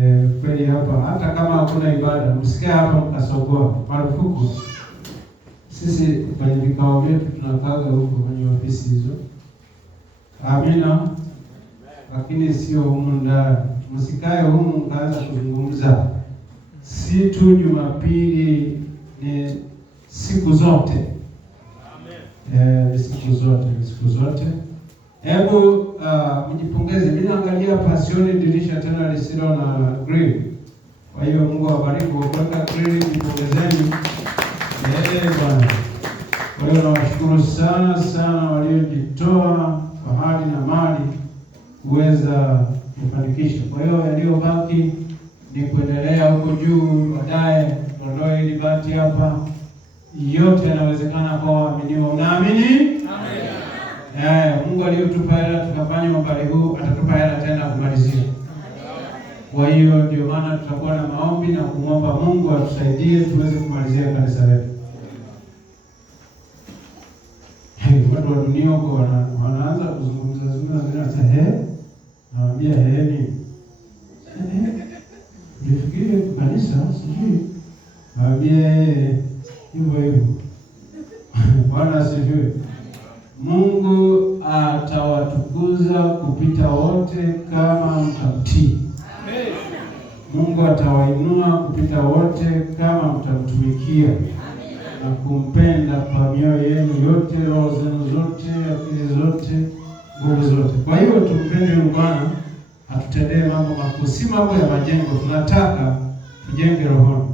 Kweli hapa hata kama hakuna ibada, msikie hapa mkasogoa. Marufuku. Sisi kwenye vikao vyetu tunakaga huko kwenye ofisi hizo. Amina. Lakini sio humu ndani. Msikae humu mkaanza kuzungumza. Si tu Jumapili, ni siku zote. Amen. Siku zote. Hebu mjipongeze. Mimi naangalia hapa sioni dirisha tena lisilo na grill. Kwa hiyo Mungu awabariki kwa kuweka grill, jipongezeni. Bwana. Kwa hiyo nawashukuru sana waliojitoa kwa hali na mali kuweza kufanikisha. Kwa hiyo yaliyobaki ni kuendelea huko juu, baadaye tuondoe hili bati hapa. Yote yanawezekana kwa waaminiwa. Unaamini? Amen. Mungu aliyotupa hela tukafanya mabali huu, atatupa hela tena kumalizia. Kwa hiyo ndio maana tutakuwa na maombi na kumwomba Mungu atusaidie tuweze kumalizia kanisa letu. Watu wa dunia huko wanaanza kuzungumza naambia ni nifikirie kanisa sijui. Naambia hivyo. Bwana asifiwe. Mungu atawatukuza kupita wote kama mtamtii. Amen. Mungu atawainua kupita wote kama mtamtumikia. Amen. Na kumpenda kwa mioyo yenu yote, roho zenu zote, akili zote, nguvu zote. Kwa hiyo tumpende Bwana, atutendee mambo makuu, si mambo ya majengo. Tunataka tujenge rohoni.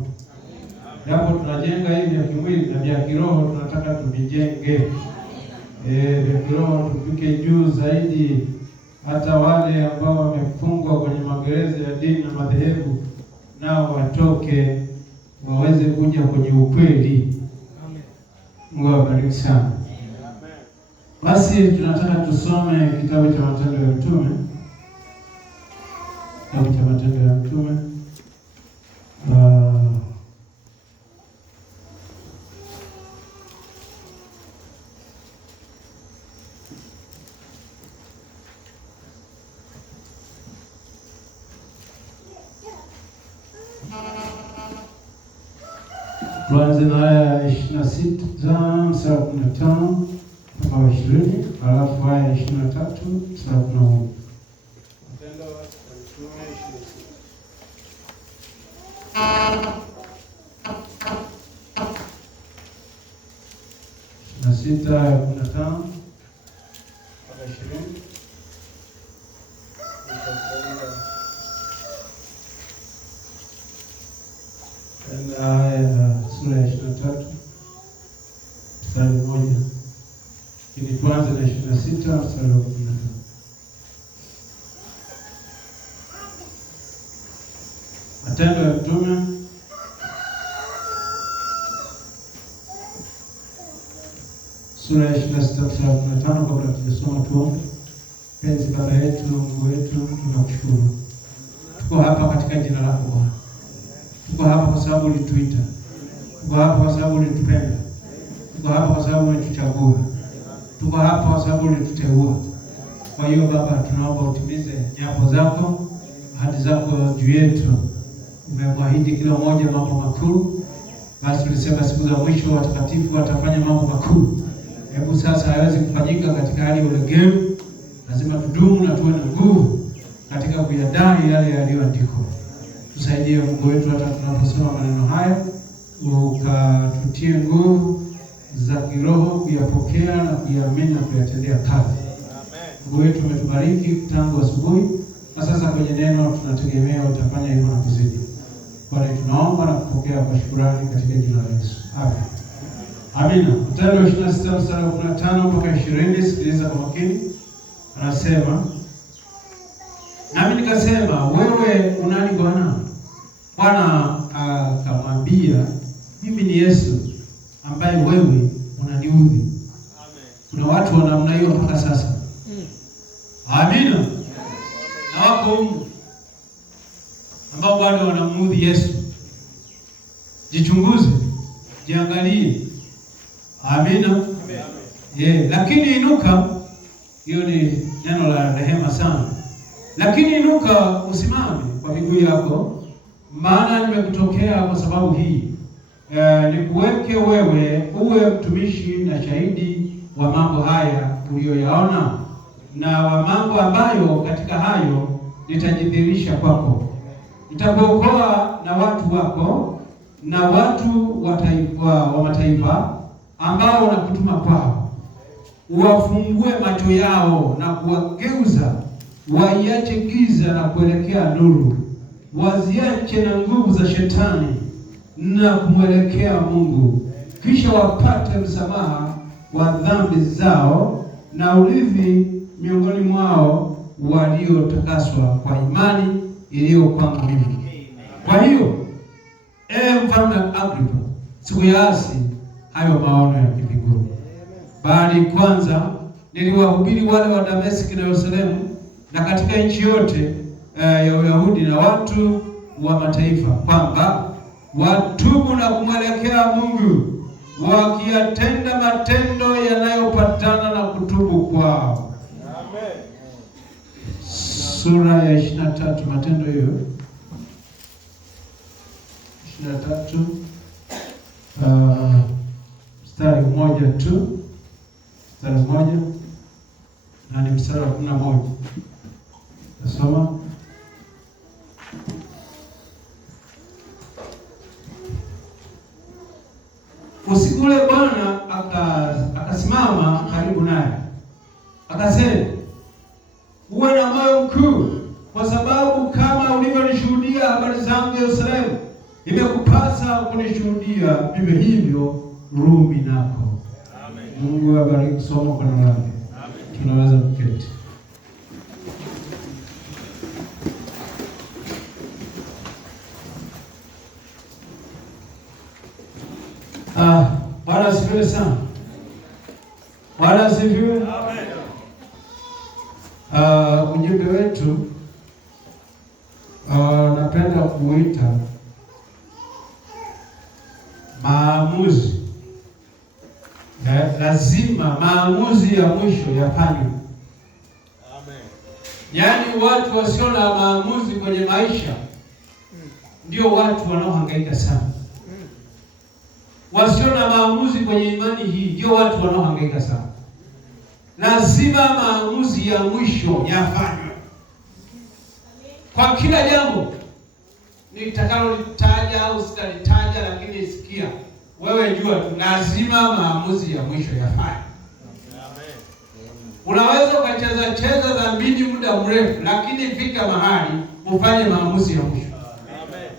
Japo tunajenga hivi vya kimwili na vya kiroho tunataka tuvijenge. Vya kiroho tufike juu zaidi, hata wale ambao wamefungwa kwenye magereza ya dini na madhehebu nao watoke waweze kuja kwenye ukweli. Mungu awabariki sana. Basi tunataka tusome kitabu cha Matendo ya Mitume. Kitabu cha Matendo ya Mitume. Tuanze na aya 26 mstari 15 mpaka 20, alafu aya 23 mstari 11. Matendo ya Mitume 26 aya 15 mpaka 20. Sura ya 23 mstari 1. Ili tuanze na 26 mstari wa 15. Matendo ya Mitume sura ya 26 mstari wa 15. Kabla tujasoma tuombe. Penzi Baba yetu, Mungu wetu, tunakushukuru. Tuko hapa katika jina lako Bwana. Tuko hapa kwa sababu ulituita. Tuko hapa kwa sababu ulitupenda. Tuko hapa kwa sababu ulituchagua. Tuko hapa kwa sababu ulituteua. Kwa hiyo Baba, tunaomba utimize nyapo zako, ahadi zako juu yetu. Umemwahidi kila mmoja mambo makuu. Basi ulisema siku za mwisho watakatifu watafanya mambo makuu. Hebu sasa hawezi kufanyika katika hali ya ulegevu. Lazima tudumu na tuwe na nguvu katika kuyadai yale yaliyoandikwa. Tusaidie Mungu wetu hata tunaposoma maneno haya, ukatutie nguvu za kiroho kuyapokea na kuyaamini na kuyatendea kazi. Amen. Mungu wetu umetubariki tangu asubuhi, na sasa kwenye neno tunategemea utafanya hivyo na kuzidi. Kwani tunaomba na kupokea kwa shukrani katika jina la Yesu. Amen. Amina. Matendo 26 mstari wa 15 mpaka 20, sikiliza kwa makini. Anasema, nami nikasema, wewe unani Bwana? Bwana akamwambia, mimi ni Yesu ambaye wewe unaniudhi. Amen. Kuna watu wa namna hiyo mpaka sasa. Amina. Na wako humu ambao bado wanamuudhi Yesu. Jichunguze, jiangalie. Amina. Lakini inuka, hiyo ni neno la rehema sana. Lakini inuka usimame, kwa miguu yako, maana nimekutokea kwa sababu hii, nikuweke wewe uwe mtumishi na shahidi wa mambo haya uliyoyaona, na wa mambo ambayo katika hayo nitajidhihirisha kwako. Nitakuokoa na watu wako na watu wa mataifa ambao nakutuma kwao, uwafungue macho yao na kuwageuza waiache giza na kuelekea nuru, waziache na nguvu za shetani na kumwelekea Mungu, kisha wapate msamaha wa dhambi zao na urithi miongoni mwao waliotakaswa kwa imani iliyo kwangu mimi. Kwa hiyo Mfalme Agripa, sikuyaasi hayo maono ya kimbinguni, bali kwanza niliwahubiri wale wa Dameski na Yerusalemu na katika nchi yote ya Uyahudi na watu wa mataifa, kwamba watubu na kumwelekea Mungu, wakiyatenda matendo yanayopatana na kutubu kwao. Amen. Sura ya 23, Matendo hiyo 23, mstari mmoja tu, mstari mmoja na ni mstari wa 11. Nasoma. Usiku ule Bwana akasimama karibu naye, akasema, uwe na moyo mkuu, kwa sababu kama ulivyonishuhudia habari zangu Yerusalemu, imekupasa kunishuhudia vivyo hivyo Rumi nako. Amen. Mungu abariki somo kwa neno lake. Amen. Tunaweza kuketi. Bwana asifiwe sana. Bwana asifiwe. Amen. Ujumbe wetu napenda kuita maamuzi. Lazima maamuzi ya mwisho yafanywe. Amen. Yaani watu wasio na maamuzi kwenye maisha ndio watu wanaohangaika sana. Wasio na maamuzi kwenye imani hii ndio watu wanaohangaika sana. Lazima maamuzi ya mwisho yafanywe kwa kila jambo. Nitakalolitaja au sitalitaja, lakini sikia wewe, jua tu lazima maamuzi ya mwisho yafanywe. Amen. Unaweza ukacheza dhambini muda mrefu, lakini fika mahali ufanye maamuzi ya mwisho. Amen.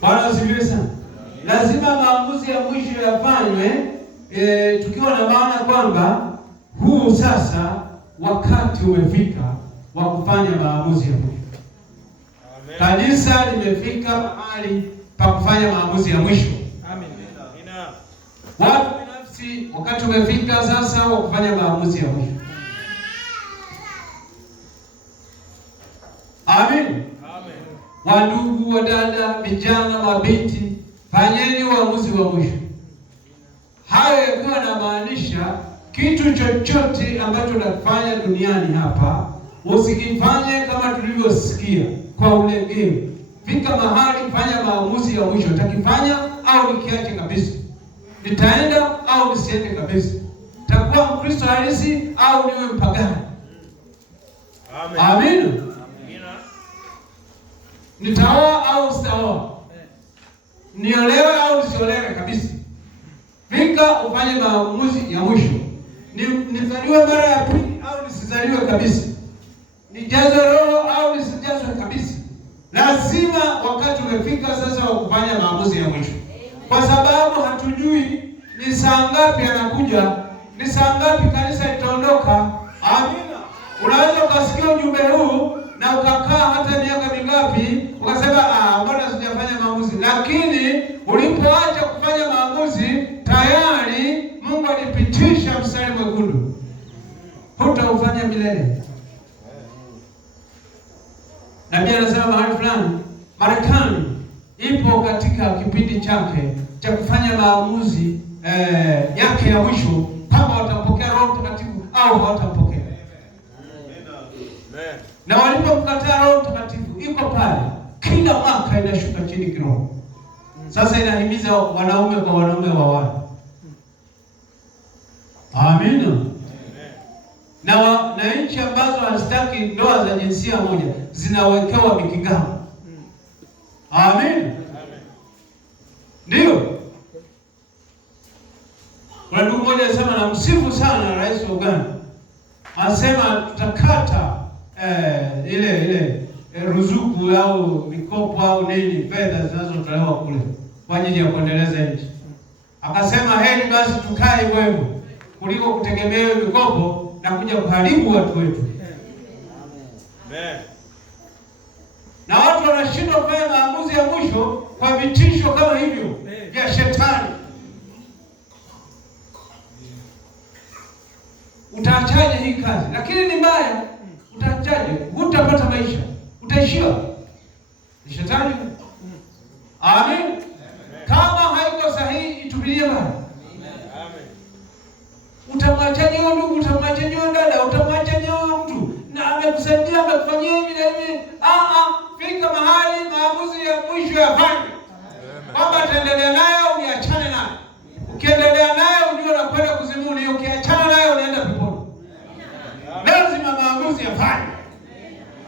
Bwana asifiwe sana. Lazima maamuzi ya mwisho yafanywe, tukiwa na maana kwamba huu sasa wakati umefika wa kufanya maamuzi ya mwisho. Amen. Kanisa limefika mahali pa kufanya maamuzi ya mwisho. Amen. Watu binafsi, wakati umefika sasa wa kufanya maamuzi ya mwisho. Amen. Amen. Wandugu, wadada, vijana, mabinti, fanyeni uamuzi wa mwisho. Hayo yakiwa na maanisha kitu chochote ambacho unafanya duniani hapa usikifanye kama tulivyosikia kwa ulegevu. Fika mahali, fanya maamuzi ya mwisho. Utakifanya au nikiache kabisa? Nitaenda au nisiende kabisa? Nitakuwa Mkristo halisi au niwe mpagani? Amen. Amina. Nitaoa au sitaoa? Niolewe au nisiolewe kabisa? Fika ufanye maamuzi ya mwisho. Nizaliwe mara ya pili au nisizaliwe kabisa? Nijazwe roho au nisijazwe kabisa? Lazima wakati umefika sasa wa kufanya maamuzi ya mwisho, kwa sababu hatujui ni saa ngapi anakuja, ni saa ngapi kanisa litaondoka. Amina. Unaweza ukasikia ujumbe huu na ukakaa hata miaka mingapi ukasema mbona sijafanya maamuzi, lakini ulipoacha kufanya maamuzi tayari Mungu alipitisha mstari mwekundu, hutaufanya milele. Na pia anasema mahali fulani, Marekani ipo katika kipindi chake cha kufanya maamuzi yake ya mwisho, kama watampokea Roho Mtakatifu au hawatampokea. Na walipomkataa Roho Mtakatifu, iko pale kila mwaka inashuka chini kiroho. Sasa inahimiza wanaume kwa wanaume waoane. Amina. Na nchi ambazo hazitaki ndoa za jinsia moja zinawekewa mikingamo. Amen. Ndio. Kuna ndugu mmoja alisema, na msifu sana rais wa Uganda. Anasema tutakata ile ruzuku au mikopo au nini, fedha zinazotolewa kule kwa ajili ya kuendeleza nchi. Akasema heri basi tukae hivyo hivyo kuliko kutegemea mikopo na kuja kuharibu watu wetu. Amen. Na watu wanashindwa kufanya maamuzi ya mwisho kwa vitisho kama hivyo vya shetani. Utaachaje hii kazi? Lakini ni mbaya. Utaachaje? Hutapata maisha. Utaishiwa. Ni shetani. Amen. Kama haiko sahihi, itupilie mbali. Utamwachaje huyo ndugu? Utamwachaje huyo dada? Utamwachaje huyo mtu? Na amekusaidia, amekufanyia hivi na hivi. Fika mahali maamuzi ya mwisho yafanye. Kwamba ataendelea nayo, uachane nayo. Ukiendelea nayo, unajua unakwenda kuzimuni. Ukiachana nayo, unaenda peponi. Lazima maamuzi yafanye.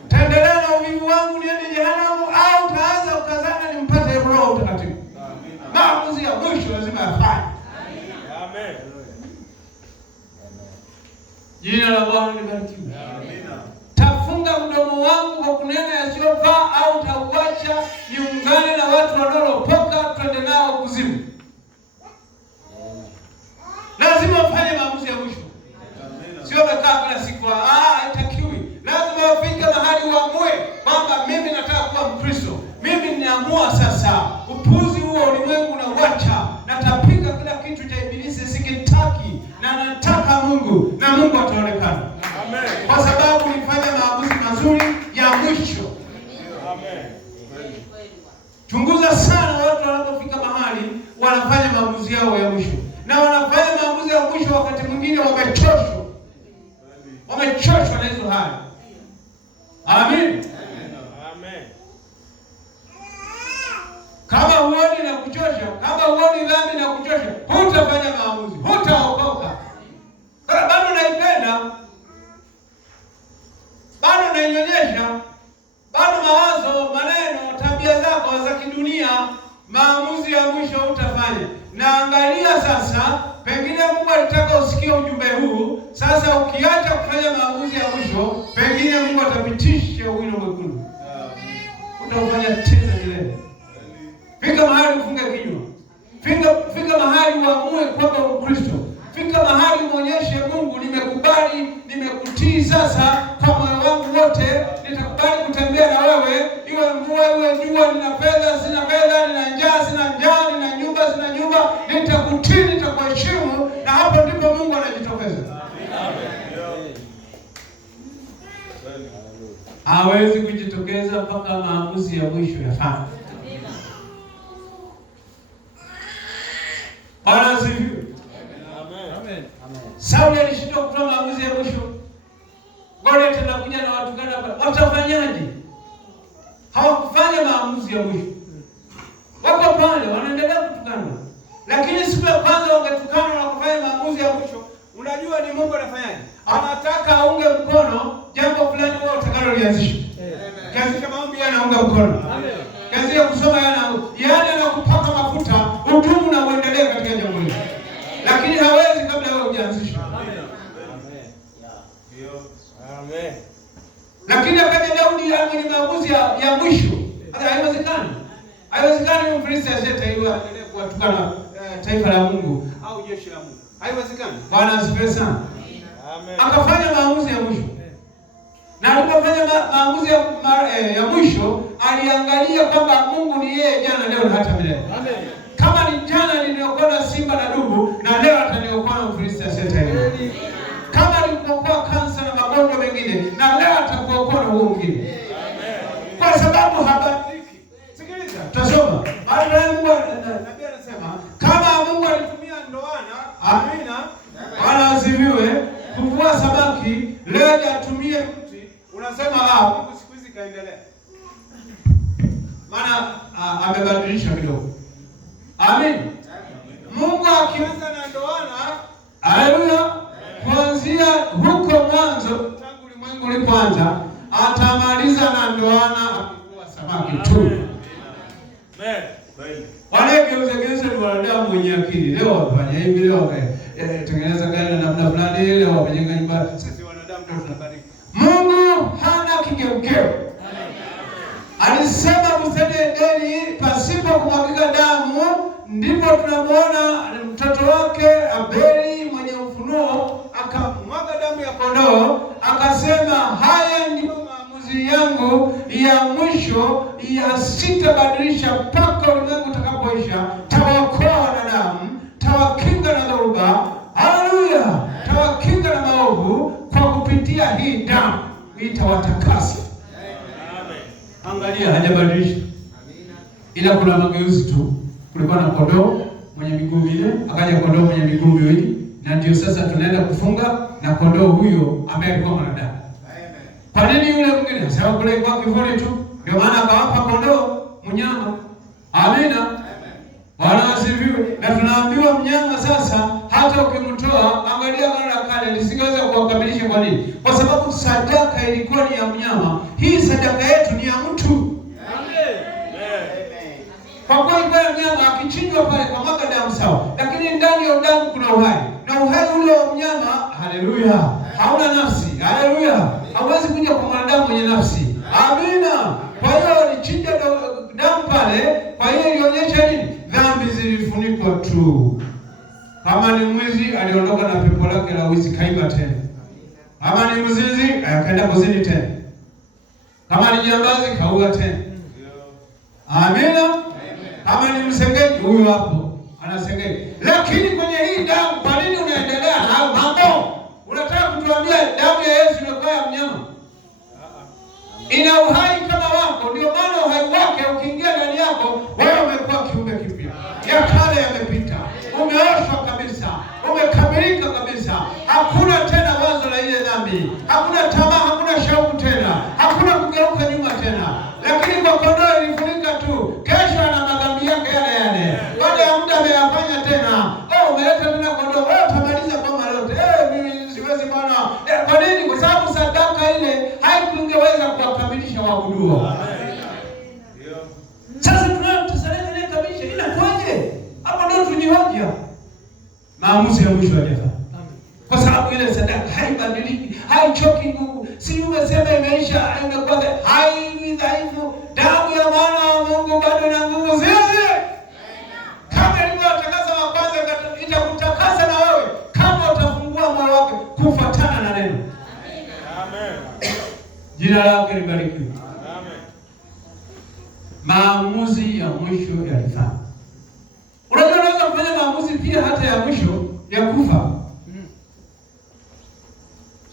Taendelea na uvivu wangu niende jehanamu, au utaanza ukazana nimpate Roho Mtakatifu. Maamuzi ya mwisho lazima yafanye. Amen. Jina la Bwana libarikiwe. Amina. Tafunga mdomo wangu kwa kunena yasiyofaa, au tauacha niungane na watu wanaolopoka twende nao kuzimu. Lazima ufanye maamuzi ya mwisho. Sio bekaa kila siku. Haitakiwi. Lazima ufike mahali uamue kwamba mimi nataka kuwa Mkristo. Mimi ninaamua sasa. Upuzi huo ulimwengu na uacha. Natapiga kila kitu cha ibilisi sikitaki, na nataka Mungu, na Mungu ataonekana. Amen. Kwa sababu nifanya maamuzi mazuri ya mwisho. Amen. Chunguza sana watu wanapofika mahali wanafanya maamuzi yao ya mwisho. Na wanafanya maamuzi ya mwisho wakati mwingine wamechoshwa. Wamechoshwa na hizo hali. Amen. Amen. Kama huoni na kuchosha, kama huoni dhambi na kuchosha, hutafanya maamuzi, hutaokoka. Bado naipenda, bado naionyesha, bado mawazo, maneno, tabia zako za kidunia, maamuzi ya mwisho hutafanya. Na angalia sasa, pengine Mungu alitaka usikie ujumbe huu. Sasa ukiacha kufanya maamuzi ya mwisho, pengine Mungu atapitisha wino mwekundu. Utafanya tena milele. Fika mahali ufunge kinywa. Fika mahali uamue kwamba Ukristo. Fika mahali muonyeshe Mungu, nimekubali, nimekutii sasa kwa moyo wangu wote, nitakubali kutembea na wewe, iwe mvua iwe jua, nina fedha sina fedha, nina njaa sina njaa, nina nyumba sina nyumba, nitakutii, nitakuheshimu, na hapo ndipo Mungu anajitokeza. Amen. Hawezi kujitokeza mpaka maamuzi ya mwisho yafanye. Bwana asifiwe. Amen. Sauli alishindwa kutoa maamuzi ya mwisho. Goliath anakuja na watu gani hapa? Watafanyaje? Hawakufanya maamuzi ya mwisho. Wako pale wanaendelea kutukana. Lakini siku ya kwanza wangetukana na kufanya maamuzi ya mwisho. Unajua ni Mungu anafanyaje? Anataka aunge mkono jambo fulani wao utakalolianzisha. Kianzisha maombi anaunga mkono. Amen. Kianzisha kusoma anakupaka mafuta, udumu na uendelee katika jambo hilo. Lakini hawezi kabla wewe hujaanzisha. Amen. Amen. Lakini akaja Daudi amini maamuzi ya mwisho. Haiwezekani. Haiwezekani Mfilisti asiyetaiwa aendelee kuwatukana taifa la Mungu au jeshi la Mungu. Haiwezekani. Bwana asifiwe sana. Amen. Akafanya maamuzi ya mwisho. Na alipofanya maamuzi ya mwisho, aliangalia kwamba Mungu ni yeye jana leo na hata milele. Amen. Kama ni jana niliokoa simba na dubu, na leo ataniokoa Mfilisti asiyetaiwa. Kama alikuokoa kansa na magonjwa mengine, na leo atakuokoa na huo mwingine. Amen. Kwa sababu habadiliki. Sikiliza, tutasoma. Mungu nabii anasema, kama Mungu alitumia ndoana, amina, Bwana asifiwe, kuvua samaki, leo atumie mti. Unasema ukasema Mungu siku hizi kaendelea. Maana amebadilisha kidogo. Amen. Mungu akianza na ndoana, haleluya, kuanzia huko mwanzo tangu ulimwengu ulipoanza, atamaliza na ndoana akikuwa samaki tu. Amen. Wale geuze ni wanadamu mwenye akili. Leo wafanya hivi, leo tengeneza gari na namna fulani, leo wajenga nyumba. Sisi wanadamu ndio tunabariki. Mungu hana kigeugeu. Alisema bustani ya Edeni, pasipo kumwagika damu, ndipo tunamuona mtoto wake Abeli mwenye ufunuo akamwaga damu ya kondoo, akasema haya ndio maamuzi yangu ya mwisho, sitabadilisha mpaka ulimwengu utakapoisha. Tawaokoa wanadamu, tawakinga na dhoruba, haleluya, tawakinga na maovu kwa kupitia hii damu, itawatakasa. Angalia, hajabadilisha. Ila kuna mageuzi tu. Kulikuwa na kondoo mwenye miguu minne, akaja kondoo mwenye miguu miwili, na ndio sasa tunaenda kufunga na kondoo huyo ambaye alikuwa mwanadamu. Kwa nini yule mwingine? Sababu kule kwa kivuli tu. Ndio maana akawapa kondoo mnyama. Amina. Bwana asifiwe. Na tunaambiwa mnyama sasa hata ukimtoa, angalia Agano la Kale lisingeweza kuwakamilisha. Kwa nini? Kwa sababu sadaka ilikuwa ni ya mnyama. Hii sadaka yetu ni ya mtu. Amen. Kwa kuwa ilikuwa ya mnyama, akichinjwa pale kwa mwaga damu sawa, lakini ndani ya damu kuna uhai. Na uhai ule wa mnyama, haleluya, hauna nafsi. Haleluya. Hawezi kuja kwa mwanadamu mwenye nafsi. Amina. Kwa hiyo walichinja damu pale, kwa hiyo ilionyesha nini? Dhambi zilifunikwa tu. Kama ni mwizi, aliondoka na pepo lake la wizi, kaiba tena. Kama ni mzinzi, akaenda kuzini tena. Kama ni jambazi, kaua tena. Amina. Kama ni msengenyi, huyo hapo anasengenya. Lakini kwenye hii damu, kwa nini unaendelea na mambo? Unataka kutuambia damu ya Yesu ilikuwa ya mnyama? Ina uhai kama wako. Ndio maana uhai wake ukiingia ndani yako, wewe umekuwa kiumbe kipya. Ya kale yamepita. Umeoshwa kabisa. Umekamilika kabisa. Hakuna tena wazo la ile dhambi. Hakuna tamaa, hakuna shauku tena. Hakuna kugeuka nyuma tena. Lakini kwa kondoo ilifunika tu. Kesho ana madhambi yake yale yale. Baada ya muda ameyafanya tena. Umeleta tena kondoo. Wewe utamaliza kama lote. Mimi siwezi bwana. Kwa nini? Kwa sababu sadaka ile haikungeweza kuwakamilisha waabuduo. Sasa tunatasaleta ile kamilisha. Inakuaje? Hapo ndio tunihoja. Maamuzi ya mwisho hajafanya. Kwa sababu ile sadaka haibadiliki, haichoki nguvu. Si umesema imeisha, imekuwa hai dhaifu. Damu ya mwana wa Mungu bado ina nguvu zile. Kama ilivyotakasa wa kwanza, itakutakasa na wewe kama utafungua moyo wako kufuatana na neno. Amen. Jina lake libarikiwe. Amen. Maamuzi ya mwisho yalifanya. Unajua unaweza kufanya maamuzi pia hata ya mwisho ya kufa.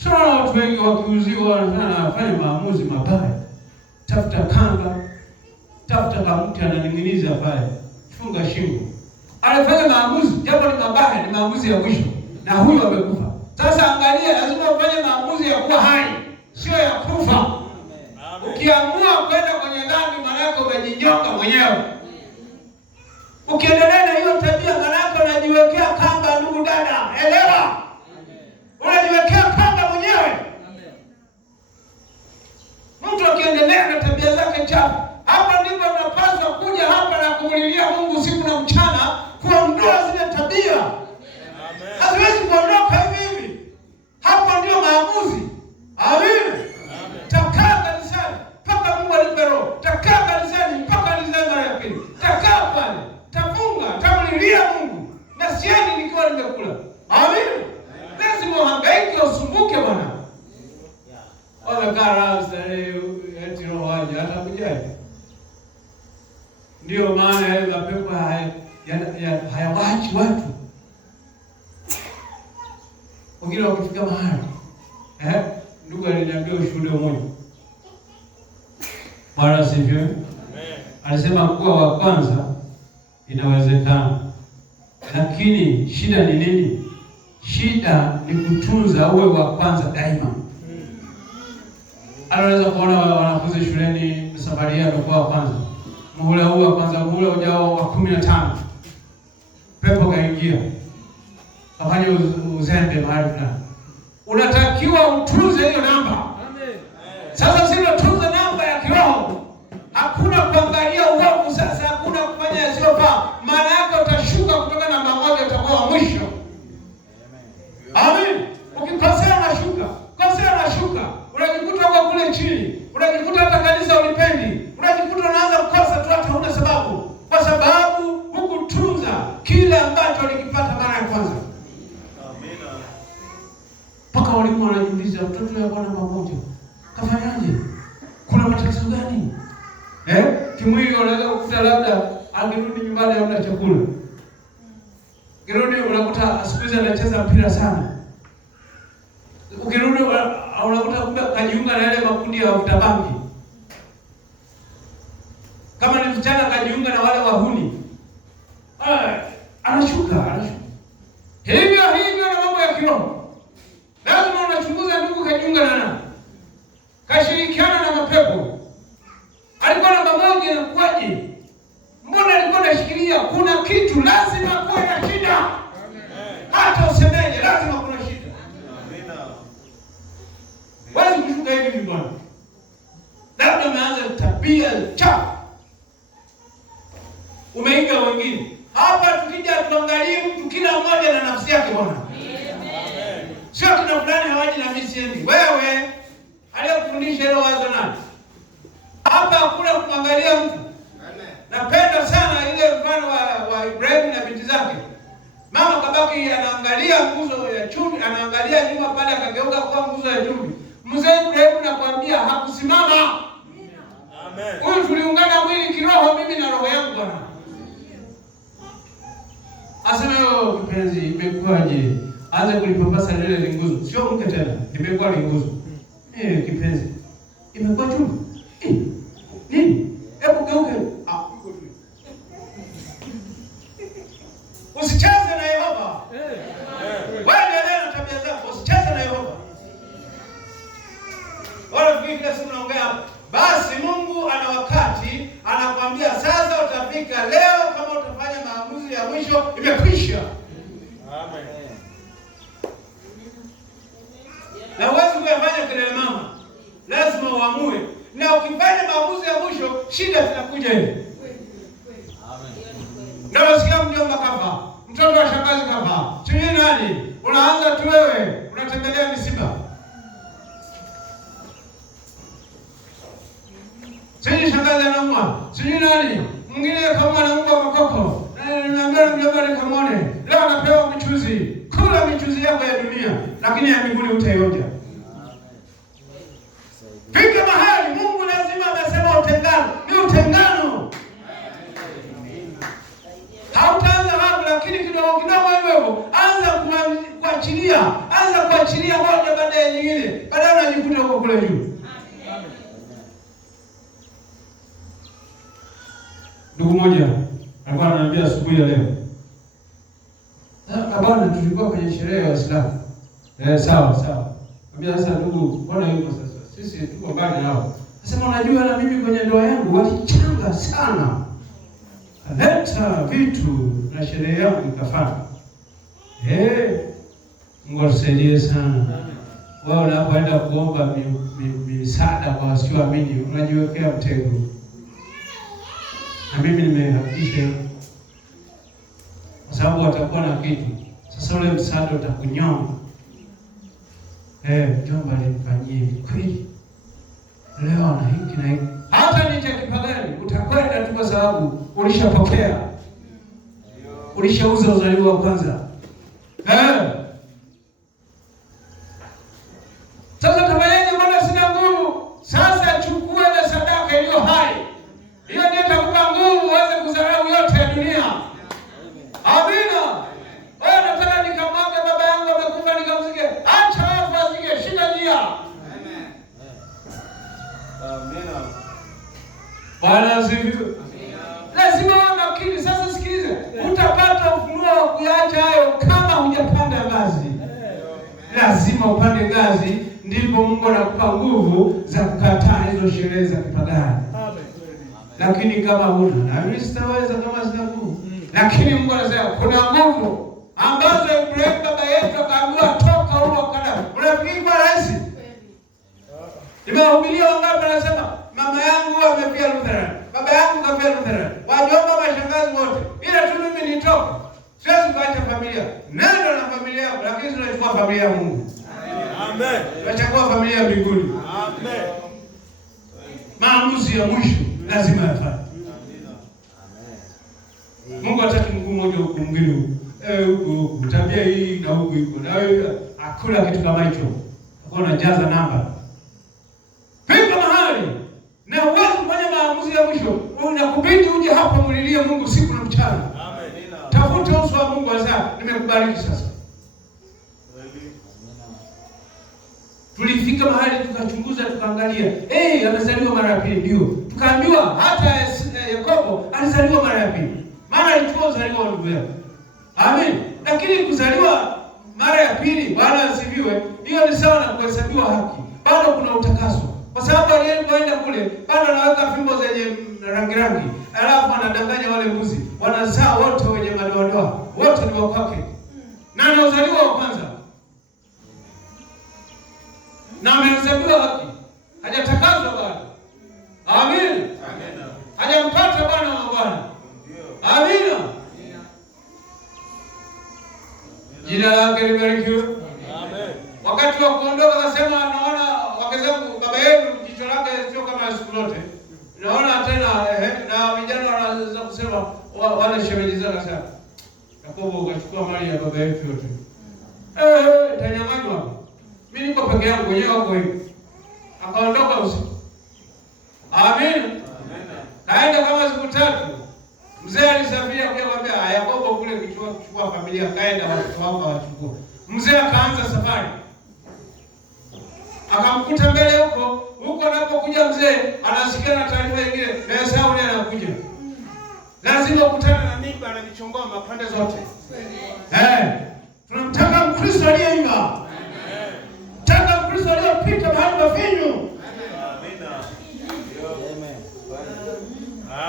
Sana watu wengi wakiuziwa wanafanya maamuzi mabaya. Tafuta kanga, tafuta kamuti ananing'iniza pale, funga shingo. Anafanya maamuzi, jambo ni mabaya, ni maamuzi ya mwisho. Na huyo amekufa. Sasa angalia, lazima ufanye maamuzi ya kuwa hai, sio ya kufa. Ukiamua kwenda kwenye dhambi, maana yako umejinyonga mwenyewe. Ukiendelea na hiyo tabia, maana yako unajiwekea kamba, ndugu dada. Elewa. Unajiwekea kamba mwenyewe. Mtu akiendelea na tabia zake chafu, hapa ndipo unapaswa kuja hapa na kumlilia Mungu usiku na mchana kuondoa zile tabia. Amen. Haziwezi kuondoka hivi. Hapa ndio maamuzi. Amen. Takaa kanisani mpaka Mungu alipe roho. Takaa kanisani mpaka alizae mara ya pili. Takaa pale. Tafunga, tamlilia Mungu. Na sieni nikiwa nimekula. Amen. Lazima uhangaike, usumbuke bwana. Wamekaa rasa eti roho haja hata kujali. Ndio maana yale mapepo hayawachi watu. Wengine wakifika mahali. Ndugu aliniambia ushuhuda mmoja. Bwana asifiwe. Amen. Alisema kuwa wa kwanza inawezekana. Lakini shida ni nini? Shida ni kutunza uwe wa kwanza daima. Anaweza kuona wanafunzi shuleni safari ya kwa kwanza. Muhula huu wa kwanza, muhula ujao wa 15. Pepo kaingia. Kafanya uzembe mahali fulani. Unatakiwa utunze hiyo namba. Amen. Sasa sio tunza namba ya kiroho. Hakuna kuangalia uovu sasa, hakuna kufanya yasiyofaa. Maana yake utashuka kutoka namba moja utakuwa wa mwisho. Amen. Ukikosea unashuka. Kosea unashuka. Unajikuta uko kule chini. Unajikuta hata kanisa ulipendi. Unajikuta unaanza kukosa tu hata huna sababu. Kwa sababu hukutunza kile ambacho ulikipata mara ya kwanza. Amen. Paka walimu wanajiuliza mtoto yako namba moja. Kafanyaje? Kuna matatizo gani? Kimwili unaweza kukuta labda angerudi nyumbani hamna chakula. Kirudi unakuta siku hizi anacheza mpira sana. Ukirudi unakuta kajiunga na yale makundi ya wavuta bangi. Kama ni msichana kajiunga na wale wahuni. Anashuka. Hivyo na mambo ya kiroho. Lazima unachunguza ndugu kajiunga na nani. Kashirikiana na mapepo. Alikuwa namba moja na kuaje? Mbona alikuwa anashikilia? Kuna kitu lazima kuwe na shida. Hata usemeje lazima kuna shida. Wewe ukishuka hivi bwana. Labda umeanza tabia chafu. Umeiga wengine. Hapa tukija tuangalie mtu kila mmoja na nafsi yake bwana. Amen. Sio kuna fulani hawaji na mimi. Wewe aliyekufundisha hilo wazo nani? Hapa hakuna kumwangalia mtu. Amen. Napenda sana ile mfano wa Ibrahim na binti zake. Mama kabaki anaangalia nguzo ya chumvi, anaangalia nyuma pale akageuka kwa nguzo ya chumvi. Mzee Ibrahim nakwambia hakusimama. Amen. Huyu tuliungana mwili kiroho, mimi na roho yangu bwana. Asema kipenzi imekuwaje? Anza kulipapasa lile nguzo. Sio mke tena. Imekuwa ni nguzo. Kipenzi. Imekuwa chumvi. Nini? Hebu geuke. Usicheze na Yehova. Wewe ndio na tabia zako. Usicheze na Yehova. Wala fikiri simu naongea. Basi Mungu ana wakati, anakuambia sasa utafika leo kama utafanya maamuzi ya mwisho imekwisha. Amen. Na uwezi kufanya kelele mama. Lazima uamue. Na ukifanya maamuzi ya mwisho, shida zitakuja hivi. Amen. Ndio sikia mjomba kafa. Mtoto wa shangazi kafa. Sijui nani? Unaanza tu wewe, unatembelea misiba. Sijui shangazi anaumwa. Sijui nani? Mwingine kama anaumwa makoko. Nimeambia mjomba nikamwone. Leo anapewa michuzi. Kula michuzi yako ya dunia, lakini ya mbinguni utaionja. Fika mahali Mungu lazima amesema utengano. Ni utengano. Hautaanza hapo lakini kidogo hivyo anza kuachilia. Anza kuachilia moja baada ya nyingine. Baadaye unajikuta huko kule juu. Ndugu mmoja alikuwa ananiambia asubuhi ya leo. Bwana tulikuwa kwenye sherehe ya Waislamu. Sawa. Ambia sasa ndugu, mbona yuko sasa? Sisi tuko mbali nao. Nasema unajua na mimi kwenye ndoa yangu walichanga sana. Aleta vitu na sherehe yangu ikafanya. Mungu atusaidie sana. Wao unapoenda kuomba misaada kwa wasioamini unajiwekea mtego. Na mimi nimehakikisha kwa sababu watakuwa na kitu. Sasa ule msaada utakunyonga. Jomba alimfanyia kweli. Leo na hiki na hiki. Hata ni cha kipagani utakwenda tu kwa sababu ulishapokea. Ulishauza uzaliwa wa kwanza. Sasa tafanyaje mbona sina nguvu? Sasa chukua ile sadaka iliyo hai. Hiyo ndio itakupa nguvu uweze kudharau yote ya dunia. Amina. Wewe nataka nikamwage baba yangu amekufa nikamzike. Acha wafu azike, shika njia. Amen. Amina. Bwana asifiwe. Lazima uwe makini. Sasa sikiliza. Utapata ufunuo wa kuyaacha hayo kama hujapanda ngazi. Lazima upande ngazi ndipo Mungu anakupa nguvu za kukataa hizo sherehe za kipagani. Lakini kama huna, na mimi sitaweza kama sina nguvu. Lakini Mungu anasema kuna nguvu ambazo Ibrahimu baba yetu akaambiwa toka huko kana. Unafikiri kwa rahisi? Nimehubiria wangapi anasema mama yangu amepia Lutheran, baba yangu kapia Lutheran, wajomba mashangazi wote. Ila tu mimi nitoka. Siwezi kuacha familia. Nenda na familia yako, lakini tunachukua familia ya Mungu. Amen. Tunachukua familia ya mbinguni. Amen. Maamuzi ya mwisho lazima yafanye. Mungu hataki mguu mmoja huko mwingine huko. Tabia hii na huko iko. Na wewe hakuna kitu kama hicho. Unakuwa unajaza namba. Fika mahali na uweze kufanya maamuzi ya mwisho. Unakubidi uje hapa mulilie Mungu siku na mchana. Amen. Tafuta uso wa Mungu sasa. Nimekubariki sasa. Tulifika mahali tukachunguza tukaangalia. Amezaliwa mara ya pili ndio. Tukaambiwa hata Yakobo alizaliwa mara ya pili. Maana alikuwa mzaliwa wa ndugu yake. Amen. Lakini kuzaliwa mara ya pili, Bwana asifiwe, hiyo ni sawa na kuhesabiwa haki. Bado kuna utakaso. Kwa sababu alipoenda kule, bado anaweka fimbo zenye rangi. Alafu anadanganya wale mbuzi. Wanazaa wote wenye madoadoa. Wote ni wa kwake. Na anazaliwa wa kwanza. Na amehesabiwa haki. Hajatakaswa bado. Amen. Amen. Hajampata Bwana wa Bwana. Amina. Jina lake libarikiwe. Amen. Wakati wa kuondoka akasema naona wake zangu baba yenu jicho lake sio kama siku zote. Naona tena na vijana wanaanza kusema wale shemeji zao sasa. Yakobo ukachukua mali ya baba yetu yote. Tanyang'anywa. Mimi niko peke yangu wenyewe wako hivi. Akaondoka usiku. Amen. Amen. Kaenda kama siku 3. Mzee alisafiri akamwambia Yakobo kule kuchukua familia kaenda watu wao wachukua. Mzee akaanza safari. Akamkuta mbele huko anapokuja mzee anasikia na taarifa nyingine na Esau anakuja. Lazima ukutane na mimba na michongoma pande zote. Tunamtaka Mkristo aliyeiva. Taka Mkristo aliyepita mahali mafinyu. Amen.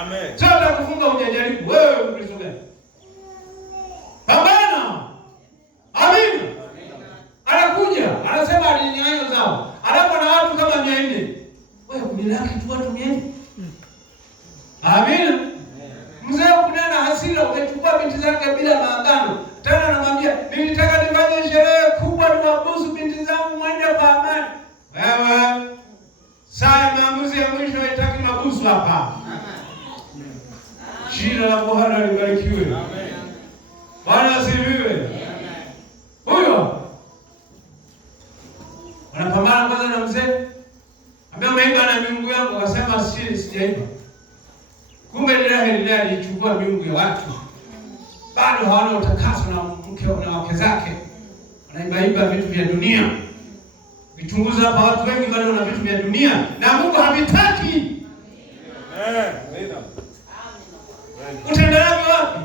Amen. Sasa kufunga hujajaribu wewe Mkristo gani? Pambana. Amina. Anakuja, anasema alinyang'anywa zao. Alafu na watu kama 400. Wewe kumilaki tu watu 400? Amina. Mzee kunena hasira ukachukua binti zake bila maagano. Tena anamwambia nilitaka nifanye sherehe kubwa niwabusu binti zangu mwende kwa amani. Wewe saa maamuzi ya mwisho haitaki mabusu hapa. Jina la Bwana libarikiwe. Amen. Bwana asifiwe. Amen. Huyo wanapambana kwanza na mzee. Ambaye ameiba na miungu yangu akasema sijaiba. Kumbe ni Raheli alichukua miungu ya watu. Bado hawana utakaso na mke na wake zake. Wanaiba vitu vya dunia. Vichunguza hapa watu wengi bado wana vitu vya dunia na Mungu havitaki. Amen. Utaendelea wapi?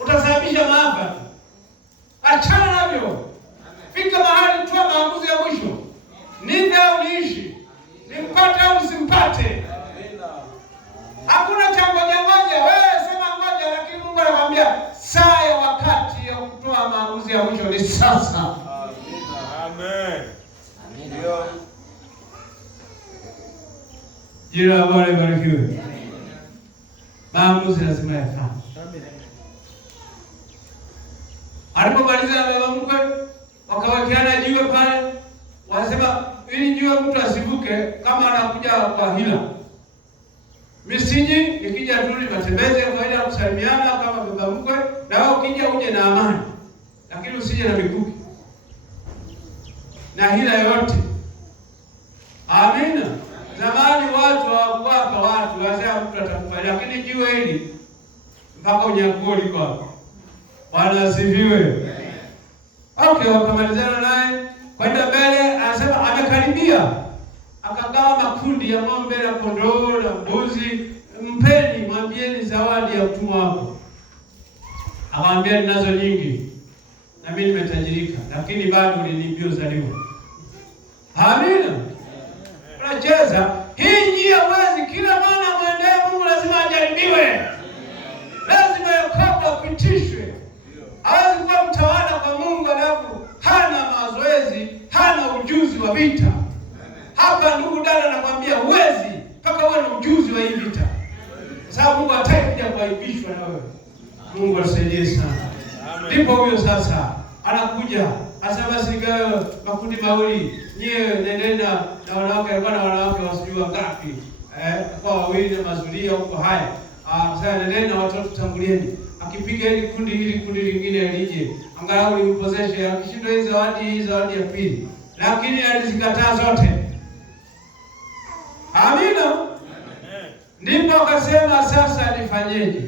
Utasababisha maafa. Achana navyo. Fika mahali toa maamuzi ya mwisho. Nipe au niishi. Nimpate au nisimpate. Hakuna cha ngoja. Wewe sema ngoja, lakini Mungu anakuambia saa ya wakati ya kutoa maamuzi ya mwisho ni sasa. Amen. Ndio. Jina la Bwana libarikiwe. Maamuzi lazima yafanye. Amen. Alipomaliza na baba mkwe, wakawekeana jiwe pale. Wanasema ili jiwe mtu asivuke kama anakuja kwa hila. Misingi ikija tu ni matembezi ya kawaida kusalimiana kama baba mkwe, na wao ukija uje na amani. Lakini usije na mikuki. Na hila yote. Amina. Zamani watu hawakuwapa watu wazee mtu atakufa, lakini jiwe hili mpaka unyakuo liko hapo. Bwana asifiwe. Okay, wakamalizana naye kwenda mbele, anasema amekaribia. Akagawa makundi ya ng'ombe na kondoo na mbuzi, mpeni mwambieni zawadi ya utumwa wako. Akamwambia ninazo nyingi. na mimi nimetajirika, lakini bado uliniambia uzaliwa. Amina. Unacheza hii njia wazi, kila mwana mwendee Mungu lazima ajaribiwe. Lazima Yakobo apitishwe. Hawezi kuwa mtawala kwa Mungu alafu hana mazoezi, hana ujuzi wa vita. Hapa ndugu dada nakwambia huwezi mpaka uwe na ujuzi wa hii vita. Sababu Mungu hataki kuja kuaibishwa na wewe. Mungu asaidie sana. Ndipo huyo sasa anakuja, asema basi nigawe makundi mawili. Nyewe nendeni na wanawake, alikuwa na wanawake wasijua ngapi. Kwa wawili na mazulia huko haya. Sasa nendeni na watoto tangulieni. Akipiga hili kundi lingine lije. Angalau limpozeshe, akishindwa hii zawadi ya pili. Lakini alizikataa zote. Amina. Ndipo akasema sasa nifanyeje?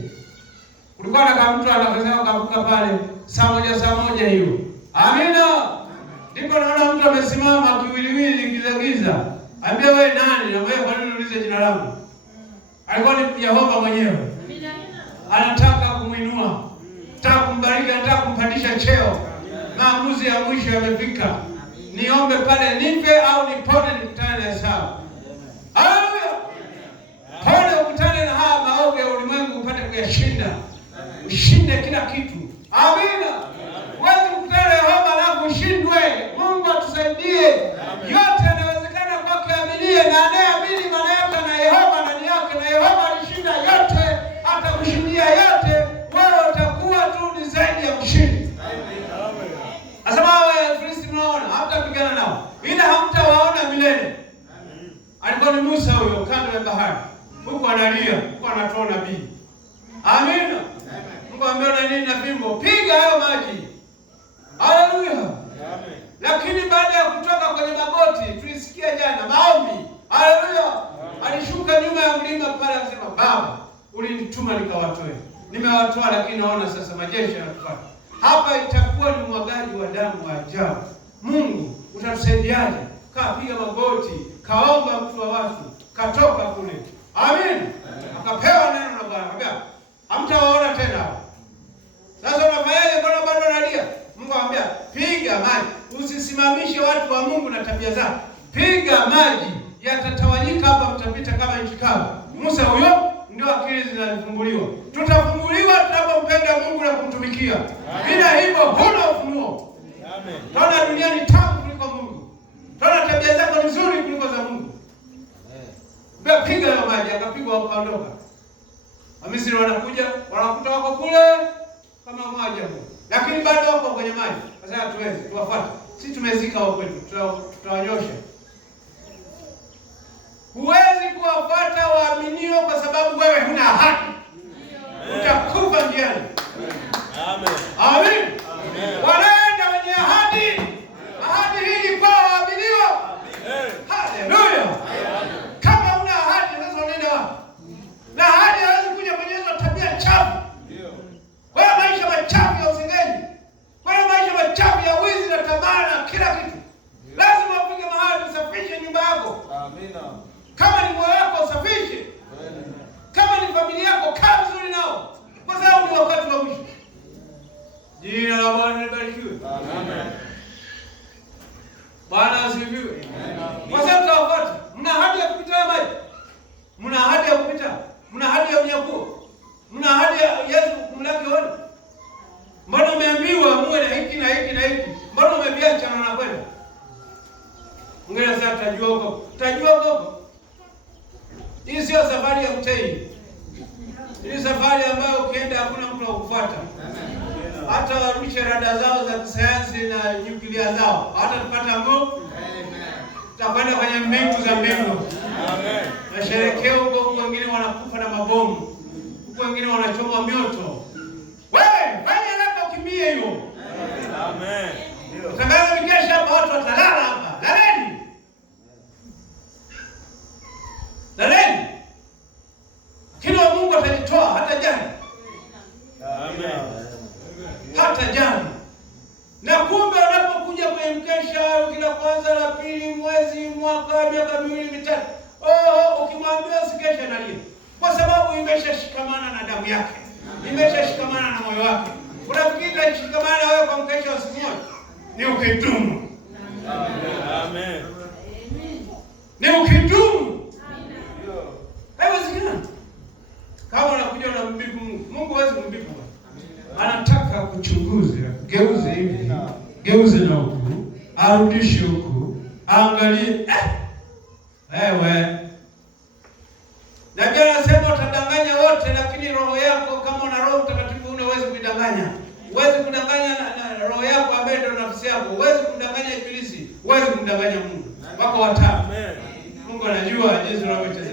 Kulikuwa na kama mtu anakasema kavuka pale saa moja hiyo. Amina. Ndipo naona mtu amesimama kiwiliwili giza. Ambia wewe nani? Na wewe kwa nini uniulize jina langu? Alikuwa ni Yehova mwenyewe. Anataka kumuinua, anataka kumbariki, anataka kumpandisha cheo. Maamuzi ya mwisho yamefika. Niombe pale nife au nipone nikutane na Esau. Haleluya. Pole ukutane na haya maovu ya ulimwengu upate kuyashinda. Ushinde kila kitu. Amina. Wewe ukutane na Yehova na ushindwe. Mungu atusaidie. Yote yanawezekana kwake aminie, na anayeamini maana yake na Yehova ndani yake, na Yehova alishinda yote, atakushindia yote. Wewe utakuwa tu ni zaidi ya mshindi. Asema wewe Kristo unaona, hamtapigana nao. Ila hamtawaona milele. Alikuwa ni Musa huyo kando ya bahari. Huko analia, huko anatoa nabii. Amina. Mungu ambaye nini na fimbo, piga hayo maji. Haleluya. Amen. Lakini baada ya kutoka kwenye magoti, tulisikia jana maombi. Haleluya. Alishuka nyuma ya mlima pale akasema, Baba, ulinituma nikawatoe. Nimewatoa lakini naona sasa majeshi yanatufuata. Hapa itakuwa ni mwagaji wa damu wa ajabu. Mungu, utatusaidiaje? Kapiga magoti, kaomba mtu wa watu, katoka kule. Amen. Akapewa neno na Bwana. Akambia, hamtawaona tena. Sasa unafanyaje? Mbona bado analia? Mungu anambia, piga maji. Usisimamishe watu wa Mungu na tabia zao. Piga maji, yatatawanyika hapa, mtapita kama nchi kavu. Musa huyo ndio akili zinafumbuliwa. Tutafunguliwa tunapompenda Mungu na kumtumikia. Bila hivyo huna ufunuo. Amen. Tuna dunia ni tamu kuliko Mungu. Tuna tabia zako nzuri kuliko za Mungu. Piga hayo maji, akapigwa akaondoka. Wamisri wanakuja, wanakuta wako kule kama maji hapo. Lakini bado wako kwenye maji. Sasa hatuwezi tuwafuate. Sisi tumezika wao kwetu, tutawanyosha. Huwezi kuwafuata waaminio kwa sababu wewe huna haki. Utakufa njiani. Amen. Amen. Wanaenda wenye ahadi. Ahadi hii kwa waaminio. Haleluya. Kama huna ahadi sasa unaenda wapi? Na ahadi haiwezi kuja kwenye hizo tabia chafu. Kwa maisha machafu ya usingizi. Kwa maisha machafu ya wizi na tamaa na kila kitu. Lazima upige mahali usafishe nyumba yako. Amina. Kama ni moyo wako usafishe. Kama ni familia yako kaa vizuri nao. Kwa sababu ni wakati wa mwisho. Jina la Bwana libarikiwe. Amen. Bwana asifiwe. Kwa sababu tutawafuata. Mna ahadi ya kupita maji. Mna ahadi ya kupita. Mna ahadi ya unyakuo. Mna ahadi ya Yesu kumlaki wote. Mbona umeambiwa muwe na hiki na hiki na hiki? Mbona umeviacha na kwenda? Ungena sasa tutajua huko. Tutajua huko. Hii sio safari ya mtei. Hii safari ambayo ukienda hakuna mtu wa kufuata. Hata warushe rada zao za kisayansi na nyuklia zao. Hata tupata nguvu. Amen. Tutakwenda kwenye mbingu za mbingu. Amen. Nasherekea huko, wengine wanakufa na mabomu. Huko wengine wanachoma mioto. Wewe, fanya lako kimbie hiyo. Amen. Ndio. Tangaza mikesha hapa, watu watalala hapa. Laleni. Laleni. Kila Mungu atajitoa hata jana. Amen. Hata jana. Na kumbe unapokuja kwenye mkesha kila kwanza la pili mwezi mwaka miaka miwili mitatu. Ukimwambia usikesha analia. Kwa sababu imeshashikamana na damu yake. Imeshashikamana na moyo wake. Unafikiri tunashikamana wewe kwa mkesha wa siku moja? Ni ukidumu. Amen. Ni ukidumu. Haiwezekani. Kama unakuja unambibu Mungu, Mungu hawezi kumbibu. Anataka kuchunguze, geuze hivi, geuze na huku, arudishe huku, angalie. Wewe. Nabii anasema utadanganya wote, lakini roho yako kama una Roho Mtakatifu unaweza kudanganya. Huwezi kudanganya na roho yako ambaye ndio nafsi yako. Huwezi kudanganya ibilisi, huwezi kumdanganya Mungu. Wako watatu. Mungu anajua jinsi unavyocheza.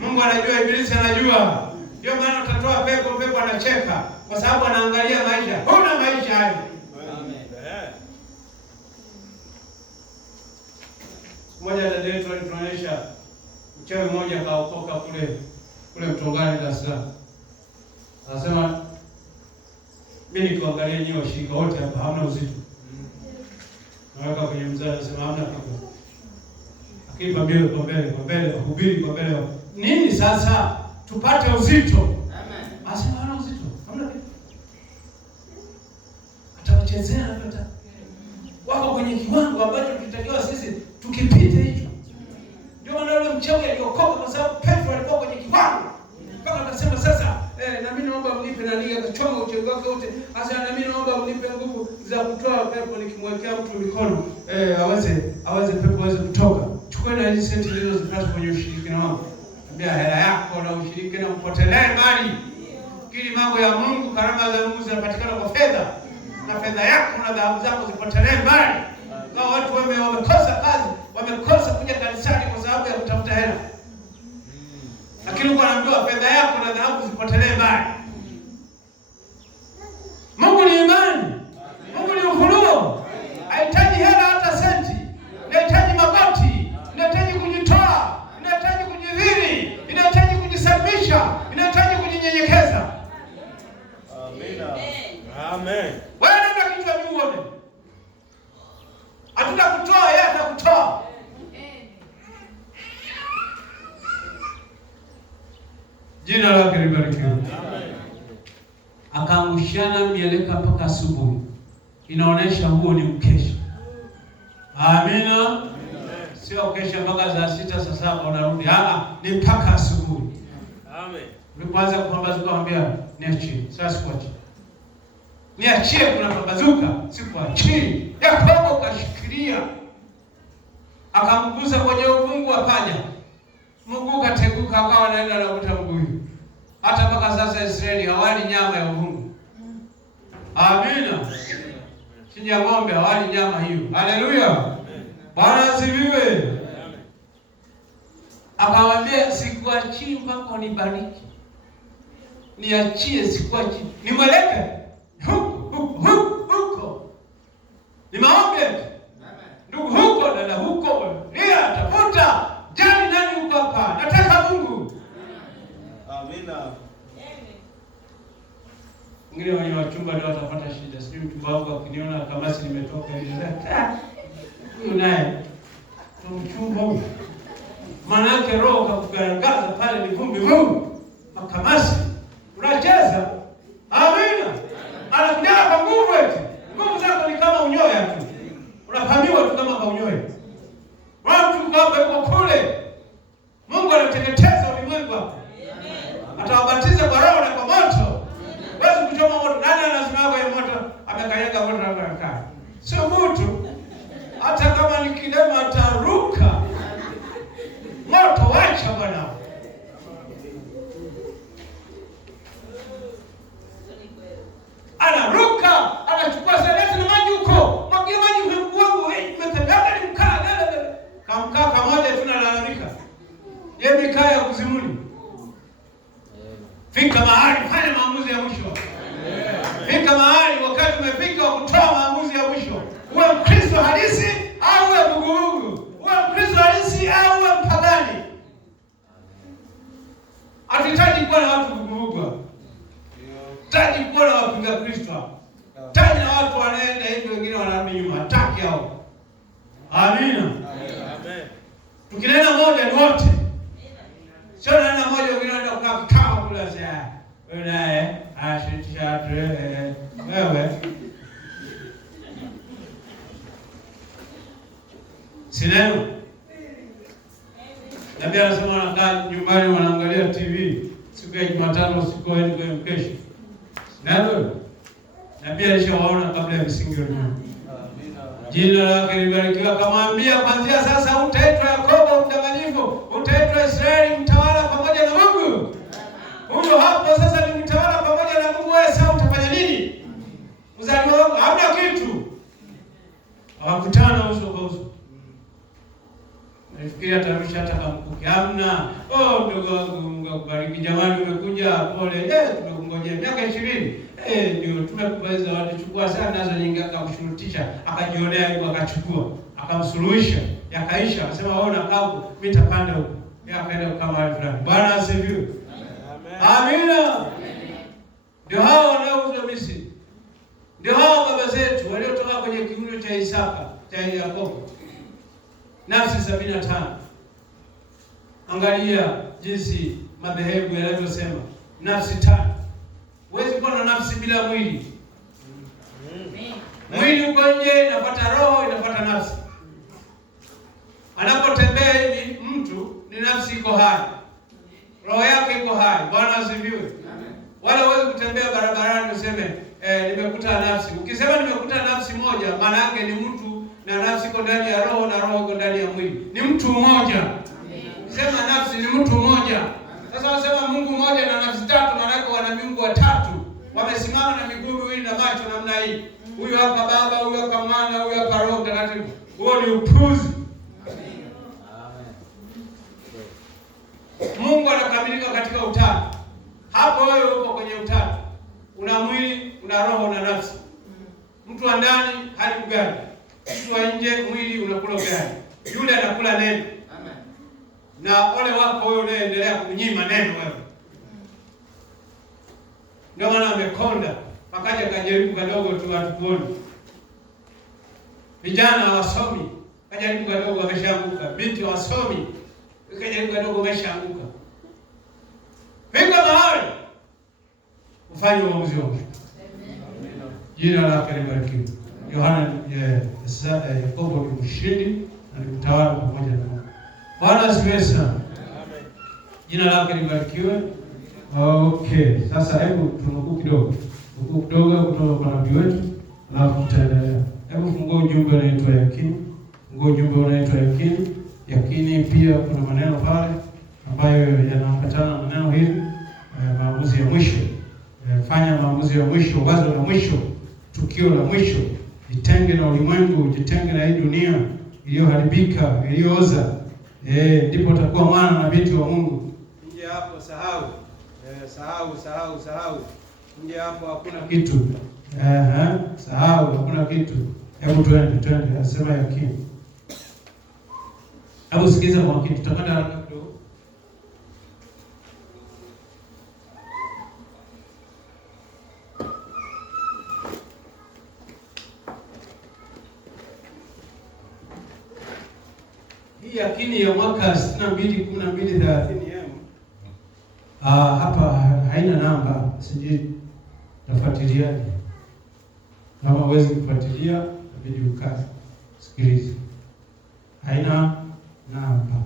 Mungu anajua, ibilisi anajua. Ndio maana utatoa pepo, pepo anacheka kwa sababu anaangalia maisha. Huna maisha hayo. Amen. Mmoja dada yetu alituonyesha mchawi mmoja kaokoka kule Mtongani Dar es Salaam. Anasema mimi nikiangalia nyinyi washirika wote hapa hamna uzito. Naweka kwenye mzani, anasema hamna kitu. Akipa mbele kwa mbele, kuhubiri kwa mbele. Nini sasa? Tupate uzito. Amen. Anasema hana uzito. Hamna kitu. Atawachezea hata. Wako kwenye kiwango ambacho tulitakiwa sisi tukipite hicho. Ndio maana yule mchawi aliokoka kwa sababu Petro alikuwa kwenye kiwango. Mpaka akasema sasa, na mimi naomba mnipe nani, akachoma uchawi wake wote. Sasa na mimi naomba mnipe nguvu za kutoa pepo, nikimwekea mtu mikono, aweze pepo aweze kutoka. Chukua na hizo senti hizo zipate kwenye ushirikina wako. Ambia hela yako na ushirikina mpotelee mbali. Kili mambo ya Mungu, karama za Mungu zinapatikana kwa fedha. Na fedha yako na dhahabu zako zipotelee mbali. Kwa watu wamekosa kazi, wamekosa kuja kanisani kwa sababu ya kutafuta hela. Lakini uko anaambiwa fedha yako na dhahabu zipotelee mbali. Mungu ni imani. Mungu ni ufunuo. Haihitaji hela hata senti. Inahitaji magoti, inahitaji kujitoa, inahitaji kujidhiri, inahitaji kujisalimisha, inahitaji kujinyenyekeza. Amina. Amen. Wewe ndio kichwa juu wote. Hatutakutoa, yeye atakutoa. Jina lake libarikiwe. Amen. Akaangushana mieleka mpaka asubuhi. Inaonesha huo ni mkesha. Amina. Amen. Sio kesha mpaka saa 6 saa 7 unarudi. Ni mpaka asubuhi. Amen. Ulipoanza kupambazuka mwambia niachie. Sasa sikuachie. Niachie kuna pambazuka, sikuachie. Yakobo kashikilia. Akamgusa kwenye ufungu wa paja. Mungu kateguka akawa anaenda na kuta mguu. Hata mpaka sasa Israeli hawali nyama ya uvungu. Amina. Chinja ng'ombe hawali nyama hiyo. Haleluya. Bwana asifiwe. Akawaambia sikuachii mpaka unibariki. Niachie, sikuachii. Nimweleke. Huko. Ni maombi. Ndugu huko, dada huko. Nia tafuta. Jani nani huko hapa? Nataka Mungu. Amina. Ngine wenye wachumba ndio watapata shida. Sijui mchumba wangu akiniona kamasi nimetoka hivi. Huyu naye mchumba huyu. Maana yake roho kakugaragaza pale ni vumbi Mungu. Makamasi. Unacheza. Amina. Anakuja kwa nguvu eti. Nguvu zako ni kama unyoya tu. Unapamiwa tu kama unyoya. Watu hapa yuko kule. Mungu anateketeza ulimwengu hapa. Atawabatiza kwa roho na kwa moto. Wewe kuchoma moto. Nani anasimama kwenye moto? Amekanyaga moto na kukaa. Sio mtu. Hata kama ni kidema ataruka. Moto wacha bwana. Anaruka, anachukua selezi na maji huko. Mwagia maji kwenye mguu wangu. Umekanyaga ni mkaa. Kamkaa kamoja tunalalamika. Yeye mikaa ya kuzimuni. Fika mahali, fanya maamuzi ya mwisho. Fika mahali, wakati umefika wa kutoa maamuzi ya mwisho. Uwe Mkristo halisi au uwe vuguvugu. Uwe Mkristo halisi au uwe mpagani. Hatutaji kuwa na watu vuguvugu. Taji kuwa na wapinga Kristo. Taji na watu wanaenda hivi wengine wanarudi nyuma. Hataki hao. Amina. Amen. Tukinena moja ni wote. Sio nena moja wengine wanaenda kukaa kama kula saa. wewe naye ashirikisha wewe sinema. Nabii anasema wanakaa nyumbani wanaangalia TV siku ya Jumatano usiku hadi kwa mkesho. Ndio. Nabii alishawaona kabla ya msingi wa dunia. Jina lake libarikiwa. Akamwambia kuanzia sasa utaitwa Yakobo mdanganyifu, utaitwa Israeli mtawala pamoja na Mungu. Huyo hapo sasa ni mtawala pamoja na Mungu. Wewe sasa utafanya nini? Mzaliwa wangu hamna kitu. Hawakutana uso kwa uso. Nafikiri atarusha hata kamkuki. Hamna. Ndugu wangu Mungu akubariki. Jamani umekuja pole. Tunakungojea miaka 20. Ndio tumekubali zawadi, chukua sana nazo nyingi, akamshurutisha, akajionea hivyo, akachukua, akamsuluhisha, yakaisha, akasema wewe unakaa huko, mimi nitapanda huko. Yeye akaenda kama mahali fulani. Bwana asifiwe. Amen. Amina. Ndio hao wanaouzwa Misri. Ndio hao baba zetu waliotoka kwenye kiuno cha Isaka, cha Yakobo. Nafsi 75. Angalia jinsi madhehebu yanavyosema nafsi 5. Huwezi kuwa na nafsi bila mwili. Mwili uko nje, inafuata roho, inafuata nafsi. Anapotembea hivi mtu ni nafsi iko hai. Roho yake iko hai. Bwana asifiwe. Wala huwezi kutembea barabarani useme nimekuta nafsi. Ukisema nimekuta nafsi moja, maana yake ni mtu na nafsi iko ndani ya roho na roho iko ndani ya mwili. Ni mtu mmoja. Ukisema nafsi ni mtu mmoja. Sasa wasema Mungu mmoja na nafsi 3, maana yake wana miungu 3. Wamesimama na miguu miwili na macho namna hii. Huyu hapa Baba, huyu hapa Mwana, huyu hapa Roho Mtakatifu. Huo ni upuzi. Amen. Mungu anakamilika katika utatu. Hapo wewe uko kwenye utatu. Una mwili, una roho na nafsi. Mtu wa ndani hali ugali. Mtu wa nje mwili unakula ugali. Yule anakula neno. Amen. Na ole wako wewe unaendelea kunyima neno wewe. Ndio maana amekonda. Pakaja kajaribu kadogo tu hatukuoni. Vijana wasomi kajaribu kadogo wameshaanguka. Binti wasomi kajaribu kadogo wameshaanguka. Fika mahali ufanye uamuzi wako. Jina lake libarikiwe. Yohana Yakobo ni mshindi na ni mtawala pamoja na Mungu. Bwana asifiwe sana. Amen. Jina lake libarikiwe. Okay, sasa hebu tunukuu kidogo kutoka kwa nabii wetu, alafu tutaendelea. Hebu fungua ujumbe unaitwa yakini. Fungua ujumbe unaitwa yakini. Yakini pia kuna maneno pale ambayo yanaambatana na neno hili, maamuzi ya mwisho. Fanya maamuzi ya mwisho, wazo la mwisho, tukio la mwisho. Jitenge na ulimwengu, jitenge na hii dunia iliyoharibika, iliyooza. Ndipo utakuwa mwana na binti wa Mungu. Nje hapo sahau. Sahau. Nje hapo hakuna kitu. Sahau, hakuna kitu. Hebu twende. Anasema yakini. Hebu sikiza kwa kitu. Tutakwenda haraka kidogo. Hii yakini ya mwaka 62:12-30 hapa haina namba, sijui tafuatiliaje. Kama huwezi kufuatilia inabidi ukae sikilize. Haina namba.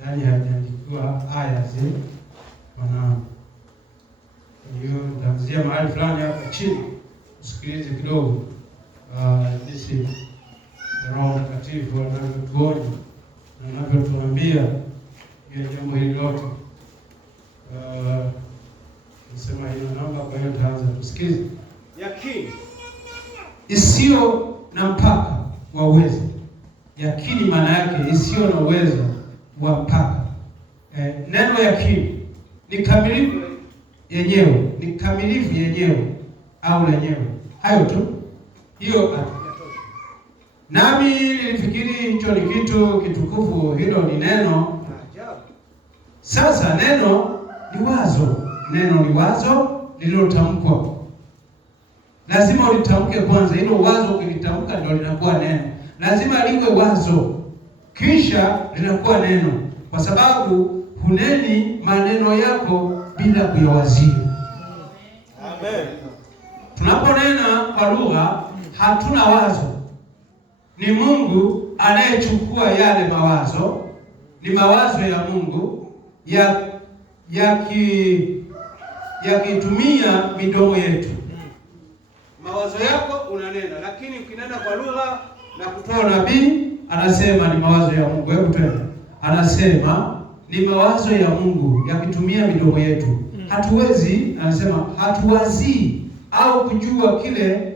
Yaani haijaandikiwa aya zile namba. Hiyo nitaanzia mahali fulani hapa chini. Usikilize kidogo. Jinsi Roho Mtakatifu anavyotuonya na anavyotuambia hiyo jambo hili lote. Nasema hiyo namba, kwa hiyo taanza kusikiza. Yakini isiyo na mpaka wa uwezo. Yakini maana yake isiyo na uwezo wa mpaka. Neno yakini ni kamilifu yenyewe, au lenyewe. Hayo tu. Hiyo inatosha. Nami nilifikiri hicho ni kitu kitukufu, hilo ni neno ajabu. Sasa neno ni wazo lililotamkwa. Lazima ulitamke kwanza. Hilo wazo ukilitamka ndio linakuwa neno. Lazima liwe wazo kisha linakuwa neno, kwa sababu huneni maneno yako bila kuyawazia. Amen. Tunaponena kwa lugha hatuna wazo. Ni Mungu anayechukua yale mawazo, ni mawazo ya Mungu yakitumia midomo yetu. Mawazo yako unanena, lakini ukinena kwa lugha na kutoa nabii, anasema ni mawazo ya Mungu. Hebu twende. Anasema ni mawazo ya Mungu yakitumia midomo yetu. Hatuwezi, anasema hatuwazii au kujua kile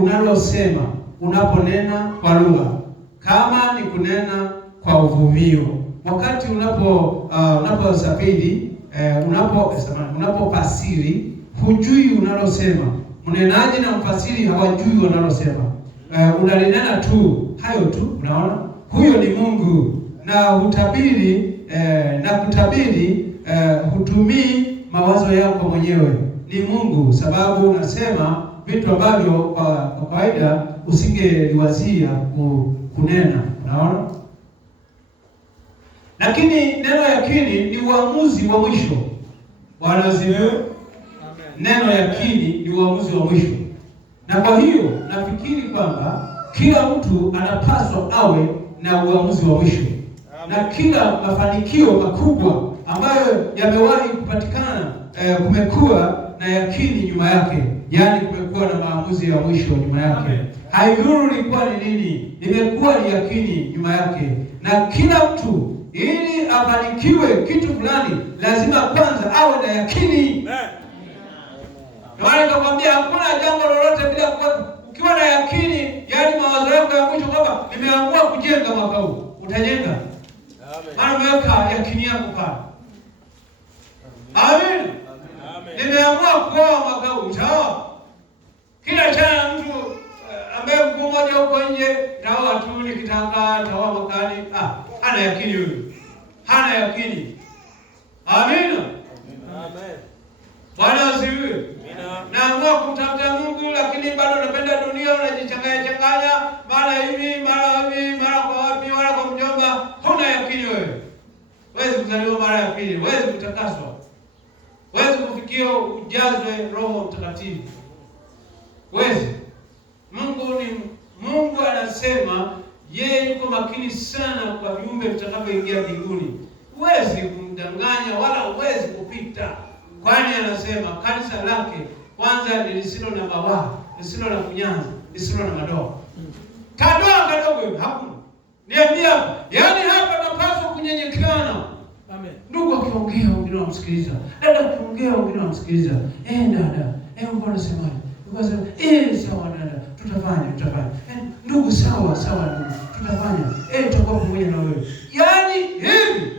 unalosema unaponena kwa lugha, kama ni kunena kwa uvuvio. Wakati unaposafiri, unapofasiri, hujui unalosema. Mnenaji na mfasiri hawajui wanalosema. Unalinena tu, hayo tu, unaona? Huyo ni Mungu. Na hutabiri na kutabiri hutumii mawazo yako mwenyewe. Ni Mungu, sababu unasema vitu ambavyo kwa kawaida usingeliwazia kunena, unaona? Lakini neno yakini ni uamuzi wa mwisho. Bwana asifiwe. Neno yakini ni uamuzi wa mwisho. Na kwa hiyo nafikiri kwamba kila mtu anapaswa awe na uamuzi wa mwisho. Na kila mafanikio makubwa ambayo yamewahi kupatikana kumekuwa na yakini nyuma yake. Yaani kumekuwa na maamuzi ya mwisho nyuma yake. Haidhuru ilikuwa ni nini, imekuwa ni yakini nyuma yake. Na kila mtu ili afanikiwe kitu fulani lazima kwanza awe na yakini. Ndio nikakwambia hakuna jambo lolote bila kuwa ukiwa na yakini, yaani mawazo yako ya mwisho kwamba nimeamua kujenga mwaka huu, utajenga. Amen. Maana umeweka yakini yako pale. Amen. Amen. Nimeamua kuoa mwaka huu, utaoa. Kila chana mtu ambaye mkuu mmoja huko nje, taoa tu nikitaka, taoa mwakani. Hana yakini huyu. Hana yakini. Amen. Amen. Bwana asifiwe. Naamua kumtafuta Mungu lakini bado napenda dunia, unajichanganya, mara hivi, mara kwa wapi, mara kwa mjomba. Huna yakini wewe. Huwezi kuzaliwa mara ya pili, huwezi kutakaswa. Huwezi kufikia ujazwe Roho Mtakatifu. Huwezi. Mungu anasema yeye yuko makini sana kwa viumbe vitakavyoingia mbinguni. Huwezi kumdanganya wala huwezi kupita. Kwani anasema kanisa lake kwanza ni lisilo na mawaa, lisilo na kunyanza, lisilo na madoa. Kadoa kadogo hakuna. Niambia hapa. Yaani hapa tunapaswa kunyenyekeana. Amen. Ndugu akiongea wengine wamsikiliza. Dada akiongea wengine wamsikiliza. Dada, mbona unasemaje? Ukasema, sawa dada, tutafanya. Ndugu sawa ndugu, tutafanya. Tutakuwa pamoja na wewe. Yaani hivi.